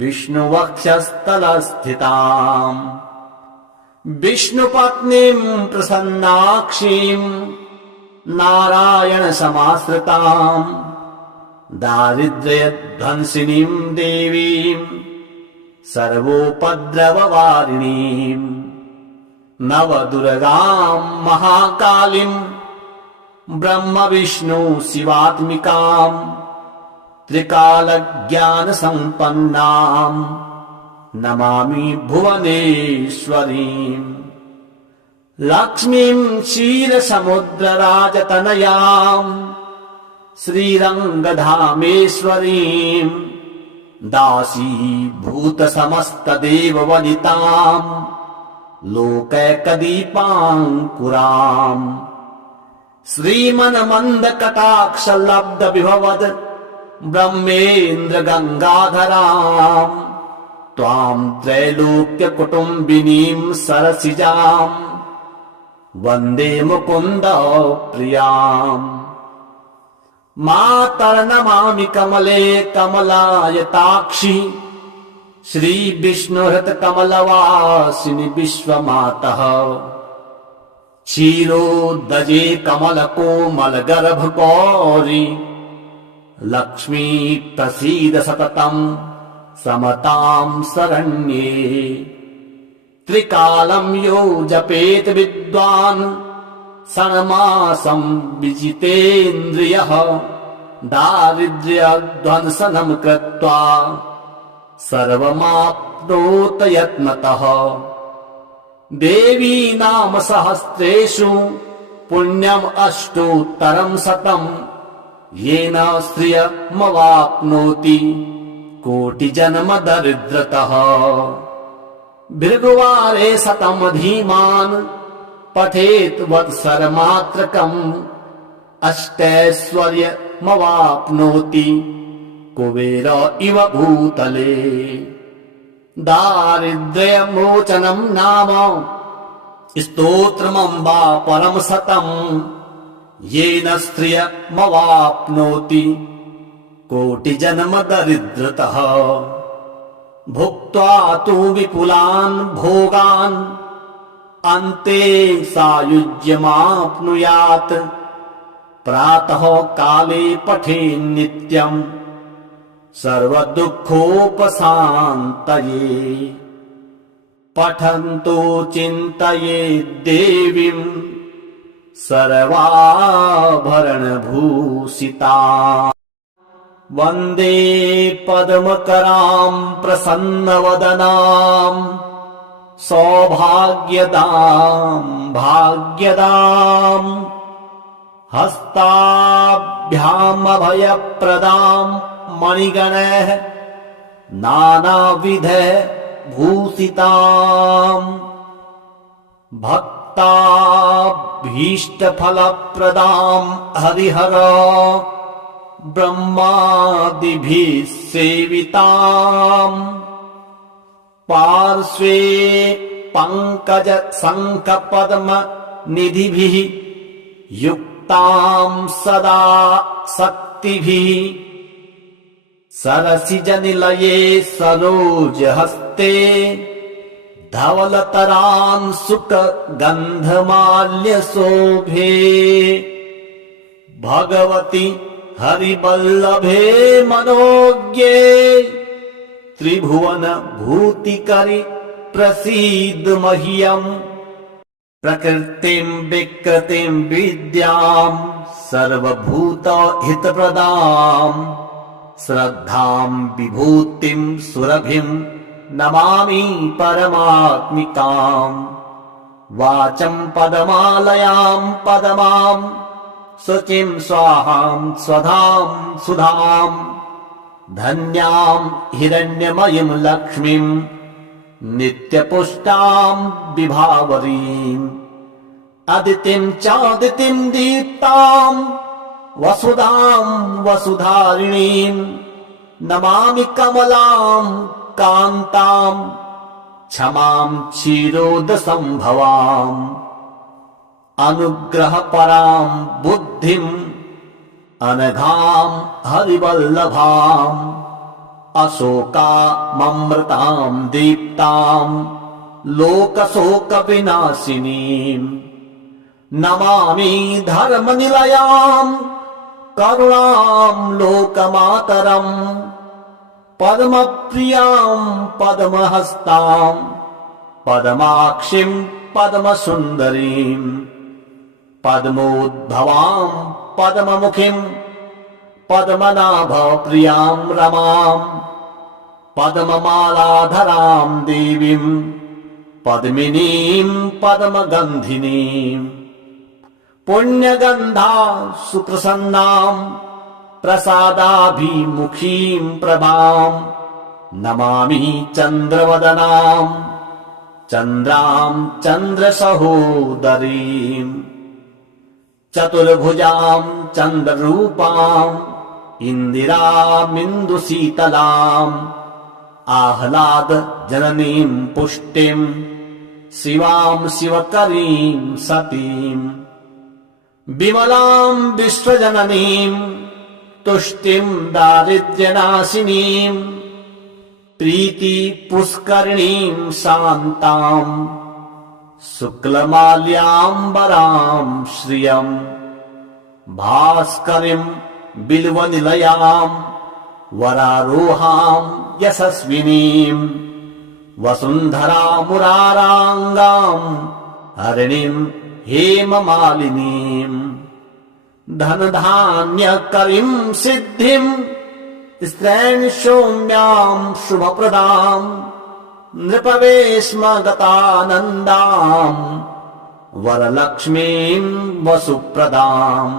विष्णुवक्षस्थलस्थिताम् विष्णुपत्नीम् प्रसन्नाक्षीम् नारायणसमाश्रिताम् दारिद्र्यध्वंसिनीम् देवीम् सर्वोपद्रववारिणीम् नवदुर्गाम् महाकालीम् ब्रह्म विष्णु शिवात्मिकाम् त्रिकालज्ञानसम्पन्नाम् नमामि भुवनेश्वरीम् लक्ष्मीम् क्षीरसमुद्रराजतनयाम् श्रीरङ्गधामेश्वरीम् दासीभूतसमस्तदेववनिताम् लोकैकदीपाङ्कुराम् श्रीमन्मन्दकटाक्षलब्धविभवद् ब्रह्मेन्द्रगङ्गाधराम् त्वाम् त्रैलोक्यकुटुम्बिनीम् सरसिजाम् वन्दे मुकुन्द प्रियाम् मातर्नमामि कमले कमलायताक्षि श्रीविष्णुहृतकमलवासिनि विश्वमातः क्षीरोदजे कमलकोमलगर्भगौरि लक्ष्मी प्रसीद सततम् समताम् शरण्ये त्रिकालम् यो जपेत विद्वान् षण्मासम् विजितेन्द्रियः दारिद्र्यध्वंसनम् कृत्वा सर्वमाप्नोत यत्नतः देवी नाम सहस्रेषु पुण्यम् अष्टोत्तरम् शतम् येन श्रियमवाप्नोति कोटिजन्म दरिद्रतः भृगुवारे शतम् धीमान् पठेत् वत्सरमात्रकम् अष्टैश्वर्यमवाप्नोति कुबेर इव भूतले दारिद्र्यमोचनम् नाम स्तोत्रमम्बा परम् शतम् येन श्रियमवाप्नोति कोटिजन्म दरिद्रतः भुक्त्वा तु विपुलान् भोगान् अन्ते सायुज्यमाप्नुयात् प्रातः काले पठेन्नित्यम् सर्वदुःखोपशान्तये पठन्तो चिन्तयेत् देवीम् सर्वाभरणभूषिता वन्दे पद्मकराम् प्रसन्नवदनाम् सौभाग्यदाम् भाग्यदाम् हस्ताभ्यामभयप्रदाम् मणिगणैः नानाविध भूषिताम् भक्ताभीष्टफलप्रदाम् हरिहर ब्रह्मादिभिः सेविताम् पार्श्वे पङ्कज शङ्खपद्म निधिभिः युक्ताम् सदा शक्तिभिः सरसिजनिलये सरोजहस्ते धवलतरान् सुखगन्धमाल्यशोभे भगवति हरिवल्लभे मनोज्ञे त्रिभुवन भूतिकरि प्रसीद मह्यम् प्रकृतिम् विकृतिम् विद्याम् सर्वभूत हितप्रदाम् श्रद्धाम् विभूतिम् सुरभिम् नमामि परमात्मिकाम् वाचम् पदमालयाम् पदमाम् शुचिम् स्वाहाम् स्वधाम् सुधाम् धन्याम् हिरण्यमयीम् लक्ष्मीम् नित्यपुष्टाम् विभावरीम् अदितिम् चादितिम् दीप्ताम् वसुधाम् वसुधारिणीम् नमामि कमलाम् कान्ताम् क्षमां क्षीरोदसंभवाम् अनुग्रहपरां बुद्धिम् अनघां हरिवल्लभाम् अशोकाममृतां दीप्तां लोकशोकविनाशिनीम् नमामि धर्मनिलयां करुणां लोकमातरम् पद्मप्रियां पद्महस्तां पद्माक्षीं पद्मसुन्दरीं पद्मोद्भवां पद्ममुखीं पद्मनाभप्रियां रमां पद्ममालाधरां देवीं पद्मिनीं पद्मगन्धिनीं पुण्यगन्धा सुप्रसन्नां प्रसादाभिमुखीं प्रभां नमामि चन्द्रवदनां चन्द्रां चन्द्रसहोदरीं चतुर्भुजां चन्द्ररूपां इन्दिरामिन्दुशीतलाम् आह्लादजननीं पुष्टिं शिवां शिवकरीं सतीं विमलां विश्वजननीं तुष्टिं दारिद्र्यनाशिनीं प्रीतिपुष्करिणीं शान्तां शुक्लमाल्याम्बरां श्रियं भास्करीं बिल्वनिलयां वरारोहां यशस्विनीं वसुन्धरामुराराङ्गां हरिणीं हेममालिनीं धनधान्यकरीं सिद्धिं स्त्रैणसौम्यां शुभप्रदां नृपवेश्मगतानन्दां वरलक्ष्मीं वसुप्रदाम्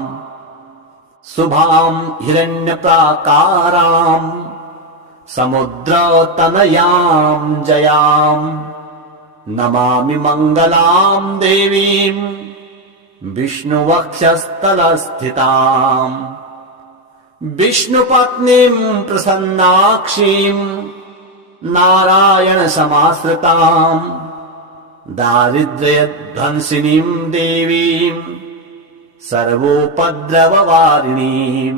शुभां हिरण्यप्राकारां समुद्रतनयां जयां नमामि मङ्गलां देवीं विष्णुवक्षस्थलस्थितां विष्णुपत्नीं प्रसन्नाक्षीं नारायणसमाश्रितां दारिद्र्यध्वंसिनीं देवीं सर्वोपद्रववारिणीं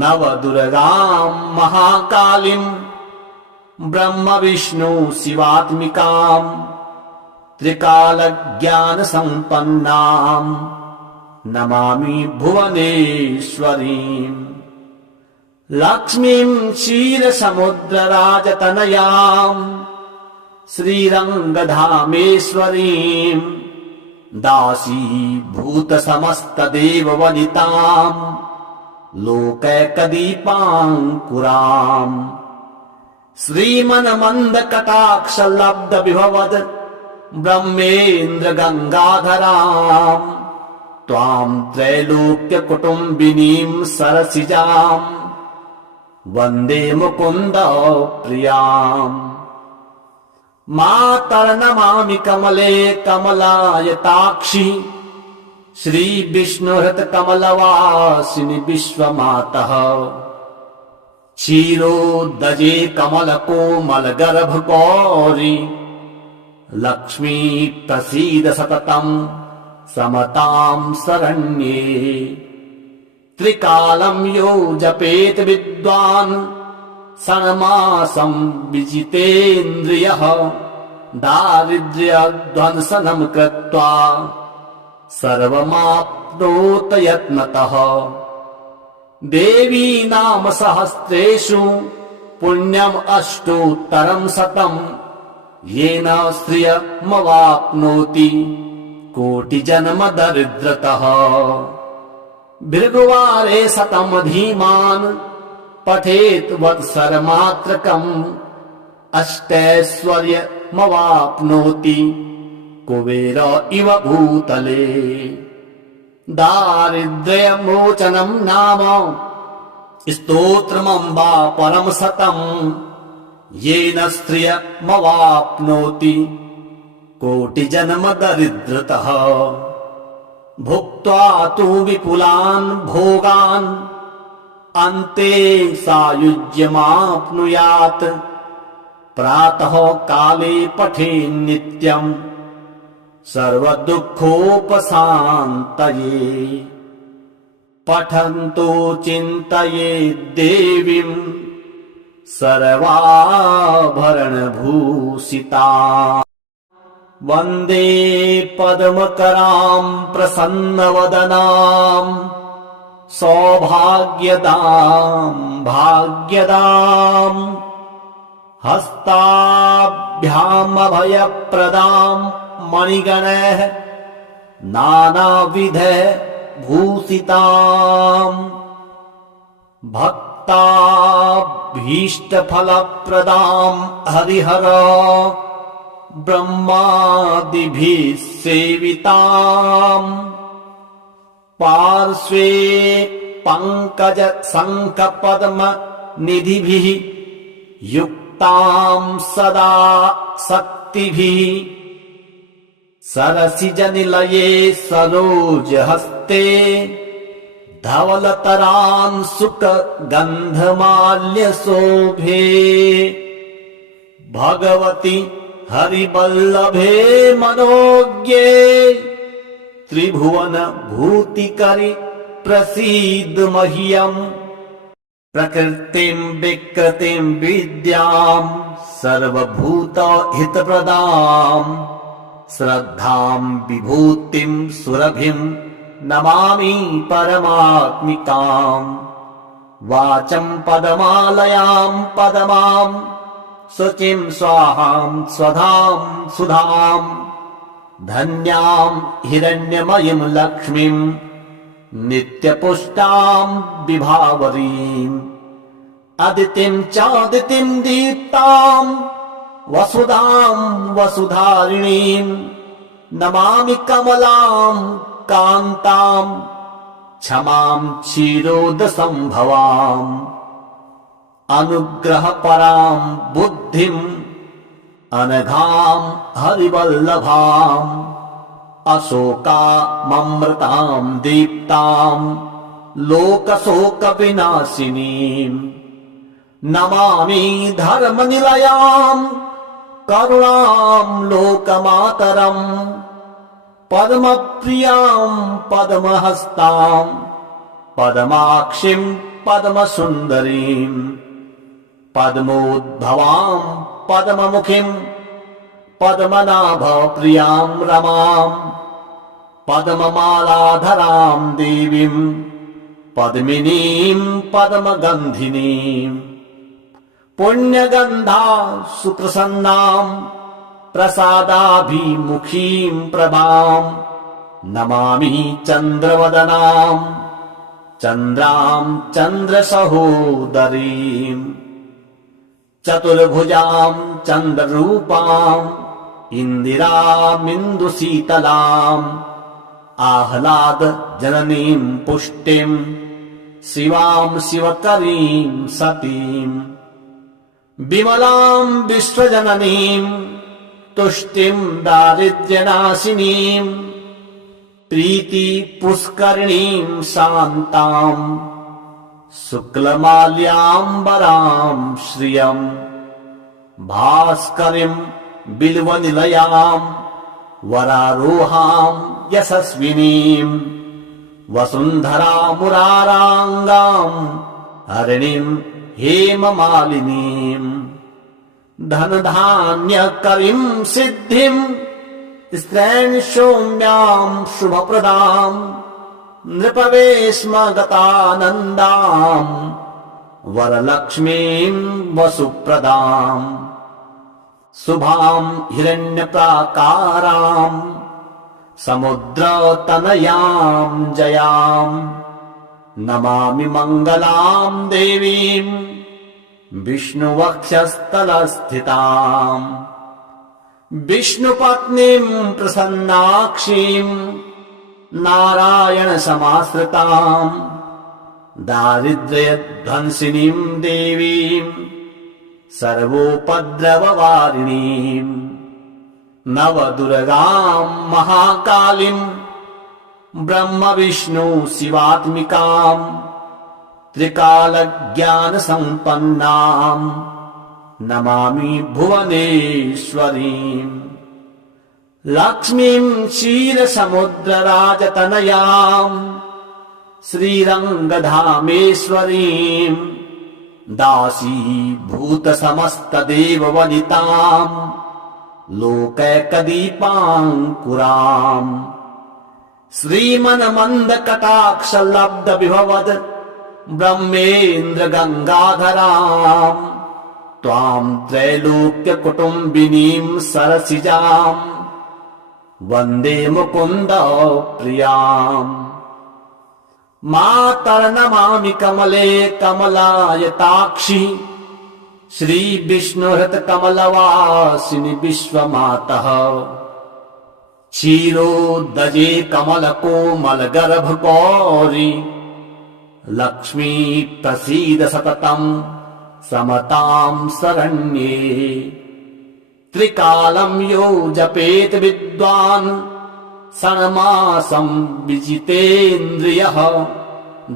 नवदुर्गां महाकालीं ब्रह्मविष्णु शिवात्मिकां त्रिकालज्ञानसम्पन्नां नमामि भुवनेश्वरीं लक्ष्मीं क्षीरसमुद्रराजतनयां श्रीरङ्गधामेश्वरीं दासीभूतसमस्तदेववनितां लोकैकदीपाङ्कुराम् श्रीमन्मन्दकटाक्षलब्धविभवद् ब्रह्मेन्द्रगङ्गाधरां त्वां त्रैलोक्यकुटुम्बिनीं सरसिजां वन्दे मुकुन्दप्रियाम् मातर्नमामि कमले कमलायताक्षि श्रीविष्णुहृतकमलवासिनि विश्वमातः क्षीरोदजे कमलकोमलगर्भगौरि लक्ष्मी प्रसीद सततं समतां शरण्ये त्रिकालं यो जपेत विद्वान् षण्मासं विजितेन्द्रियः दारिद्र्यध्वंसनं कृत्वा सर्वमाप्नोत यत्नतः देवी नाम सहस्रेषु पुण्यम् अष्टोत्तरं शतम् येन श्रियमवाप्नोति कोटिजन्म दरिद्रतः भृगुवारे शतं धीमान् पठेत् वत्सरमात्रकम् अष्टैश्वर्यमवाप्नोति कुबेर इव भूतले दारिद्र्यमोचनं नाम स्तोत्रमम्बा परम शतम् येन श्रियमवाप्नोति कोटिजन्म दरिद्रतः भुक्त्वा तु विपुलान् भोगान् अन्ते सायुज्यमाप्नुयात् प्रातः काले पठेन् नित्यम् सर्वदुःखोपशान्तये। पठन्तु चिन्तयेत् देवीम् सर्वाभरणभूषिता। वन्दे पद्मकराम् प्रसन्नवदनाम् सौभाग्यदाम् भाग्यदाम्। हस्ताभ्यामभयप्रदाम् मणिगणैः नानाविध भूषिताम्। भक्ताभीष्टफलप्रदाम् हरिहर ब्रह्मादिभिः सेविताम्। पार्श्वे पङ्कज शङ्खपद्म निधिभिः युक्ताम् सदा शक्तिभिः। सरसिजनिलये सरोजहस्ते धवलतरान् सुखगन्धमाल्यशोभे। भगवति हरिवल्लभे मनोज्ञे त्रिभुवन भूतिकरि प्रसीद मह्यम्। प्रकृतिम् विकृतिम् विद्याम् सर्वभूतहितप्रदाम् श्रद्धाम् विभूतिम् सुरभिम् नमामि परमात्मिकाम्। वाचम् पदमालयाम् पदमाम् शुचिम् स्वाहाम् स्वधाम् सुधाम्। धन्याम् हिरण्यमयीम् लक्ष्मीम् नित्यपुष्टाम् विभावरीम्। अदितिम् चादितिम् दीप्ताम् वसुधाम् वसुधारिणीम्। नमामि कमलाम् कान्ताम् क्षमाम् क्षीरोदसम्भवाम्। अनुग्रहपराम् बुद्धिम् अनघाम् हरिवल्लभाम्। अशोकाममृताम् दीप्ताम् लोकशोकविनाशिनीम्। नमामि धर्मनिलयाम् करुणाम् लोकमातरम्। पद्मप्रियाम् पद्महस्ताम् पद्माक्षिम् पद्मसुन्दरीम्। पद्मोद्भवाम् पद्ममुखीम् पद्मनाभप्रियाम् रमाम्। पद्ममालाधराम् देवीम् पद्मिनीम् पद्मगन्धिनीम्। पुण्यगन्धा सुप्रसन्नाम् प्रसादाभिमुखीम् प्रभाम्। नमामि चन्द्रवदनाम् चन्द्राम् चन्द्रसहोदरीम्। चतुर्भुजाम् चन्द्ररूपाम् इन्दिरामिन्दुशीतलाम्। आह्लाद जननीम् पुष्टिम् शिवाम् शिवकरीम् सतीम्। विमलाम् विश्वजननीम् तुष्टिम् दारिद्र्यनाशिनीम्। प्रीतिपुष्करिणीम् शान्ताम् शुक्लमाल्याम्बराम् श्रियम्। भास्करीम् बिल्वनिलयाम् वरारोहाम् यशस्विनीम्। वसुन्धरामुराराङ्गाम् हरिणीम् हेममालिनीम्। धनधान्यकरीम् सिद्धिम् स्त्रैण सौम्याम् शुभप्रदाम्। नृपवेश्मगतानन्दाम् वरलक्ष्मीम् वसुप्रदाम्। शुभाम् हिरण्यप्राकाराम् समुद्रतनयाम् जयाम्। नमामि मङ्गलाम् देवीम् विष्णुवक्षस्थलस्थिताम्। विष्णुपत्नीम् प्रसन्नाक्षीम् नारायणसमाश्रिताम्। दारिद्र्यध्वंसिनीम् देवीम् सर्वोपद्रववारिणीम्। नवदुर्गाम् महाकालीम् ब्रह्म विष्णु शिवात्मिकाम्। त्रिकालज्ञानसम्पन्नाम् नमामि भुवनेश्वरीम् लक्ष्मीं क्षीरसमुद्रराजतनयाम् श्रीरङ्गधामेश्वरीम् दासीभूतसमस्तदेववनिताम् लोकैकदीपाङ्कुराम् श्रीमन्मन्दकटाक्षलब्धविभवद् ब्रह्मेन्द्रगङ्गाधराम् त्वाम् त्रैलोक्यकुटुम्बिनीम् सरसिजाम् वन्दे मुकुन्द प्रियाम् मातर्नमामि कमले कमलायताक्षि श्रीविष्णुहृतकमलवासिनि विश्वमातः क्षीरोदजे कमलकोमलगर्भगौरि लक्ष्मी प्रसीद सततम् समताम् शरण्ये त्रिकालम् यो जपेत विद्वान् षण्मासम् विजितेन्द्रियः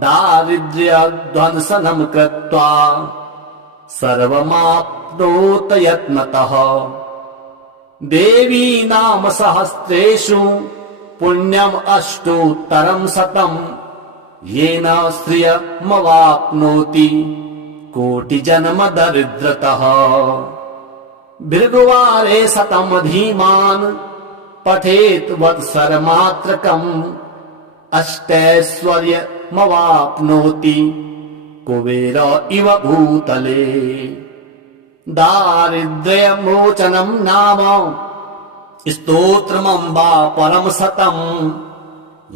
दारिद्र्यध्वंसनम् कृत्वा सर्वमाप्नोत यत्नतः देवी नाम सहस्रेषु पुण्यम् अष्टोत्तरम् शतम् येन श्रियमवाप्नोति कोटिजन्म दरिद्रतः भृगुवारे शतम् धीमान् पठेत् वत्सरमात्रकम् अष्टैश्वर्यमवाप्नोति कुबेर इव भूतले दारिद्र्यमोचनम् नाम स्तोत्रमम्बा परम् शतम्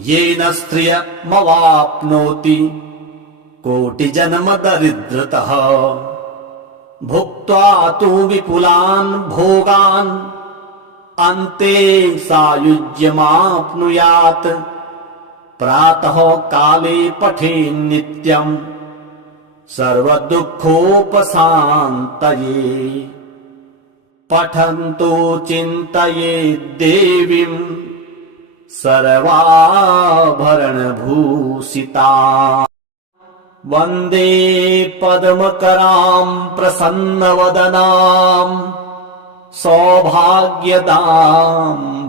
येन स्त्रियमवाप्नोति कोटिजन्म दरिद्रतः भुक्त्वा तु विपुलान् भोगान् अन्ते सायुज्यमाप्नुयात् प्रातः काले पठेन्नित्यम् सर्वदुःखोपशान्तये पठन्तो चिन्तयेत् देवीम् सर्वाभरणभूषिता वन्दे पद्मकराम् प्रसन्नवदनाम् सौभाग्यदाम्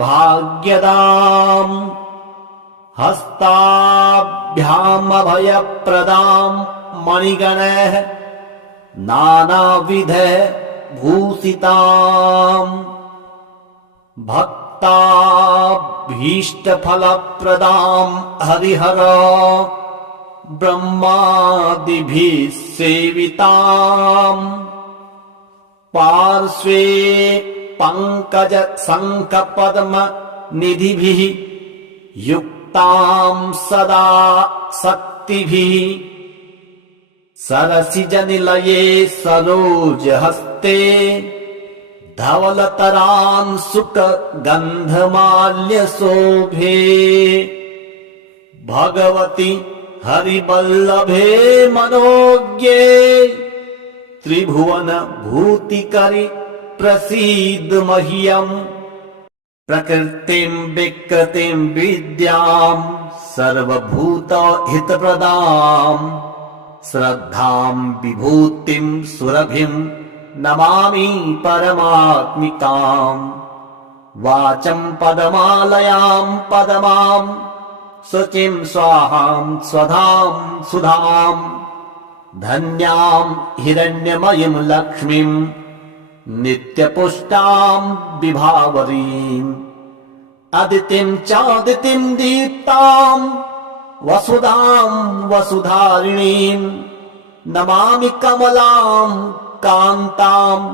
भाग्यदाम् हस्ताभ्यामभयप्रदाम् मणिगणैः नानाविधैः भूषिताम् भक्ताभीष्टफलप्रदाम् हरिहर ब्रह्मादिभिः सेविताम् पार्श्वे पङ्कज शङ्खपद्म निधिभिः युक्ताम् सदा शक्तिभिः सरसिजनिलये सरोजहस्ते धवलतरान् सुखगन्धमाल्यशोभे भगवति हरिवल्लभे मनोज्ञे त्रिभुवन भूतिकरि प्रसीद मह्यम् प्रकृतिम् विकृतिम् विद्याम् सर्वभूत हितप्रदाम् श्रद्धाम् विभूतिम् सुरभिम् नमामि परमात्मिकाम् वाचम् पदमालयाम् पदमाम् शुचिम् स्वाहाम् स्वधाम् सुधाम् धन्याम् हिरण्यमयीम् लक्ष्मीम् नित्यपुष्टाम् विभावरीम् अदितिम् चादितिम् दीप्ताम् वसुधाम् वसुधारिणीम् नमामि कमलाम् कान्ताम्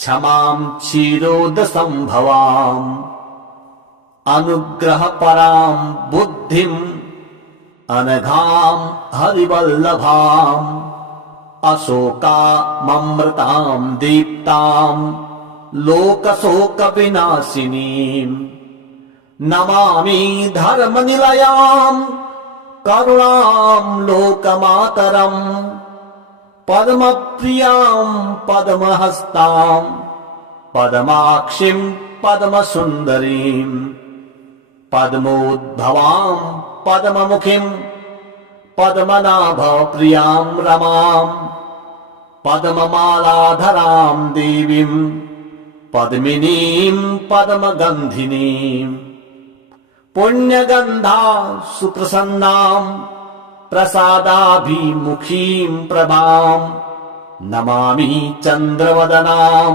क्षमाम् क्षीरोदसम्भवाम् अनुग्रहपराम् बुद्धिम् अनघाम् हरिवल्लभाम् अशोकाममृताम् दीप्ताम् लोकशोकविनाशिनीम् नमामि धर्मनिलयाम् करुणाम् लोकमातरम् पद्मप्रियाम् पद्महस्ताम् पद्माक्षिम् पद्मसुन्दरीम् पद्मोद्भवाम् पद्ममुखीम् पद्मनाभप्रियाम् रमाम् पद्ममालाधरां देवीं पद्मिनीं पद्मगन्धिनीं पुण्यगन्धा सुप्रसन्नां प्रसादाभिमुखीं प्रभां नमामि चन्द्रवदनां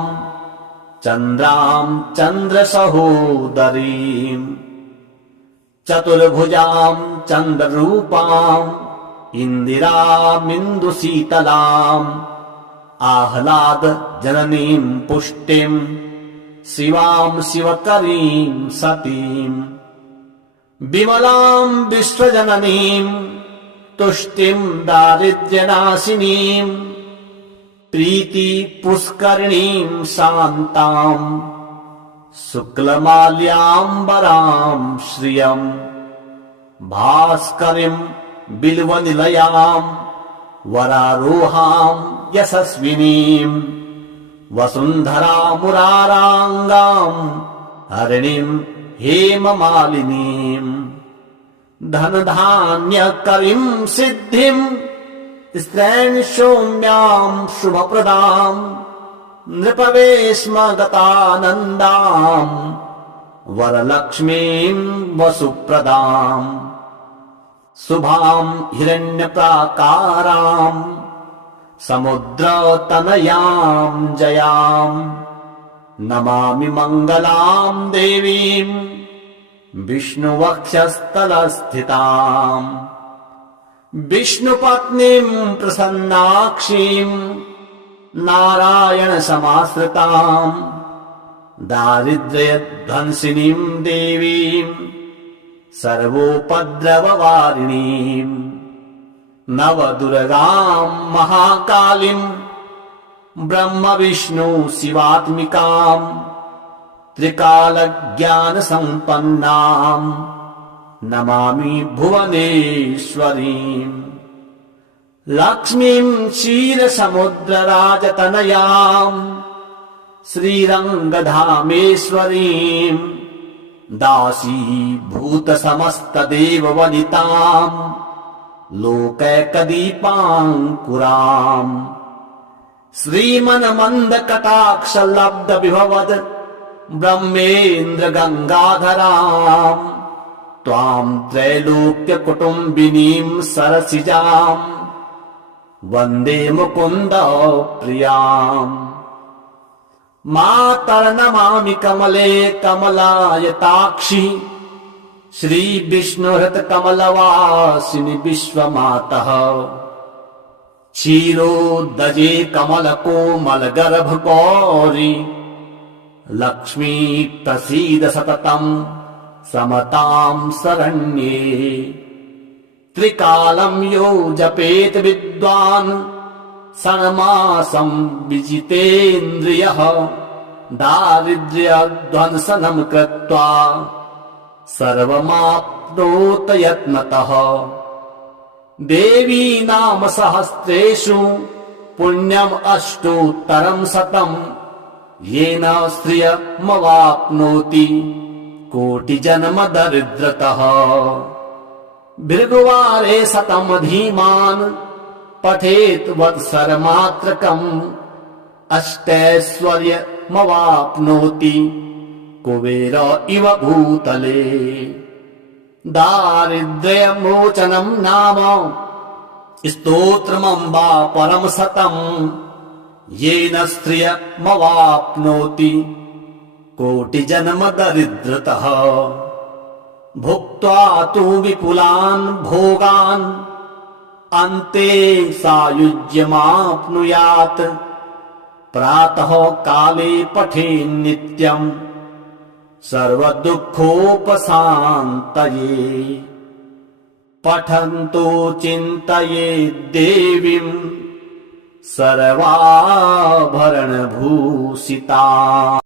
चन्द्रां चन्द्रसहोदरीं चतुर्भुजां चन्द्ररूपां इन्दिरामिन्दुशीतलाम् आह्लाद जननीं पुष्टिं शिवां शिवकरीं सतीं विमलां विश्वजननीं तुष्टिं दारिद्र्यनाशिनीं प्रीति पुष्करिणीं शान्तां शुक्लमाल्याम्बरां श्रियं भास्करीं बिल्वनिलयां वरारोहां यशस्विनीं वसुन्धरामुराराङ्गां हरिणीं हेममालिनीं धनधान्यकरीं सिद्धिं स्त्रैण सौम्यां शुभप्रदां नृपवेश्मगतानन्दां वरलक्ष्मीं वसुप्रदाम् शुभां हिरण्यप्राकारां समुद्रतनयां जयां नमामि मङ्गलां देवीं विष्णुवक्षस्थलस्थितां विष्णुपत्नीं प्रसन्नाक्षीं नारायणसमाश्रितां दारिद्र्यध्वंसिनीं देवीं सर्वोपद्रववारिणीं नवदुर्गां महाकालीं ब्रह्मविष्णु शिवात्मिकां त्रिकालज्ञानसम्पन्नां नमामि भुवनेश्वरीं लक्ष्मीं क्षीरसमुद्रराजतनयां श्रीरङ्गधामेश्वरीं दासीभूत समस्त देववनितां लोकैकदीपाङ्कुरां श्रीमन्मन्दकटाक्षलब्ध विभवद ब्रह्मेन्द्र गङ्गाधरां त्वां त्रैलोक्यकुटुम्बिनीं सरसिजां वन्दे मुकुन्द प्रियाम् मातर्नमामि कमले कमलायताक्षि श्रीविष्णुहृतकमलवासिनि विश्वमातः क्षीरोदजे कमलकोमलगर्भगौरि लक्ष्मी प्रसीद सततं समतां शरण्ये त्रिकालं यो जपेत विद्वान् षण्मासं विजितेन्द्रियः दारिद्र्यध्वंसनं कृत्वा सर्वमाप्नोत यत्नतः देवी नाम सहस्रेषु पुण्यम् अष्टोत्तरं शतं येन श्रियमवाप्नोति कोटिजन्म दरिद्रतः भृगुवारे शतं धीमान् पठेत् वत्सरमात्रकम् अष्टैश्वर्यमवाप्नोति कुबेर इव भूतले दारिद्र्यमोचनं नाम स्तोत्रमम्बा परं शतं येन श्रियमवाप्नोति कोटिजन्म दरिद्रतः भुक्त्वा तु विपुलान् भोगान् अन्ते सायुज्यमाप्नुयात् प्रातः काले पठेन्नित्यम् सर्वदुःखोपशान्तये पठन्तो चिन्तयेत् देवीं सर्वाभरणभूषिताम्।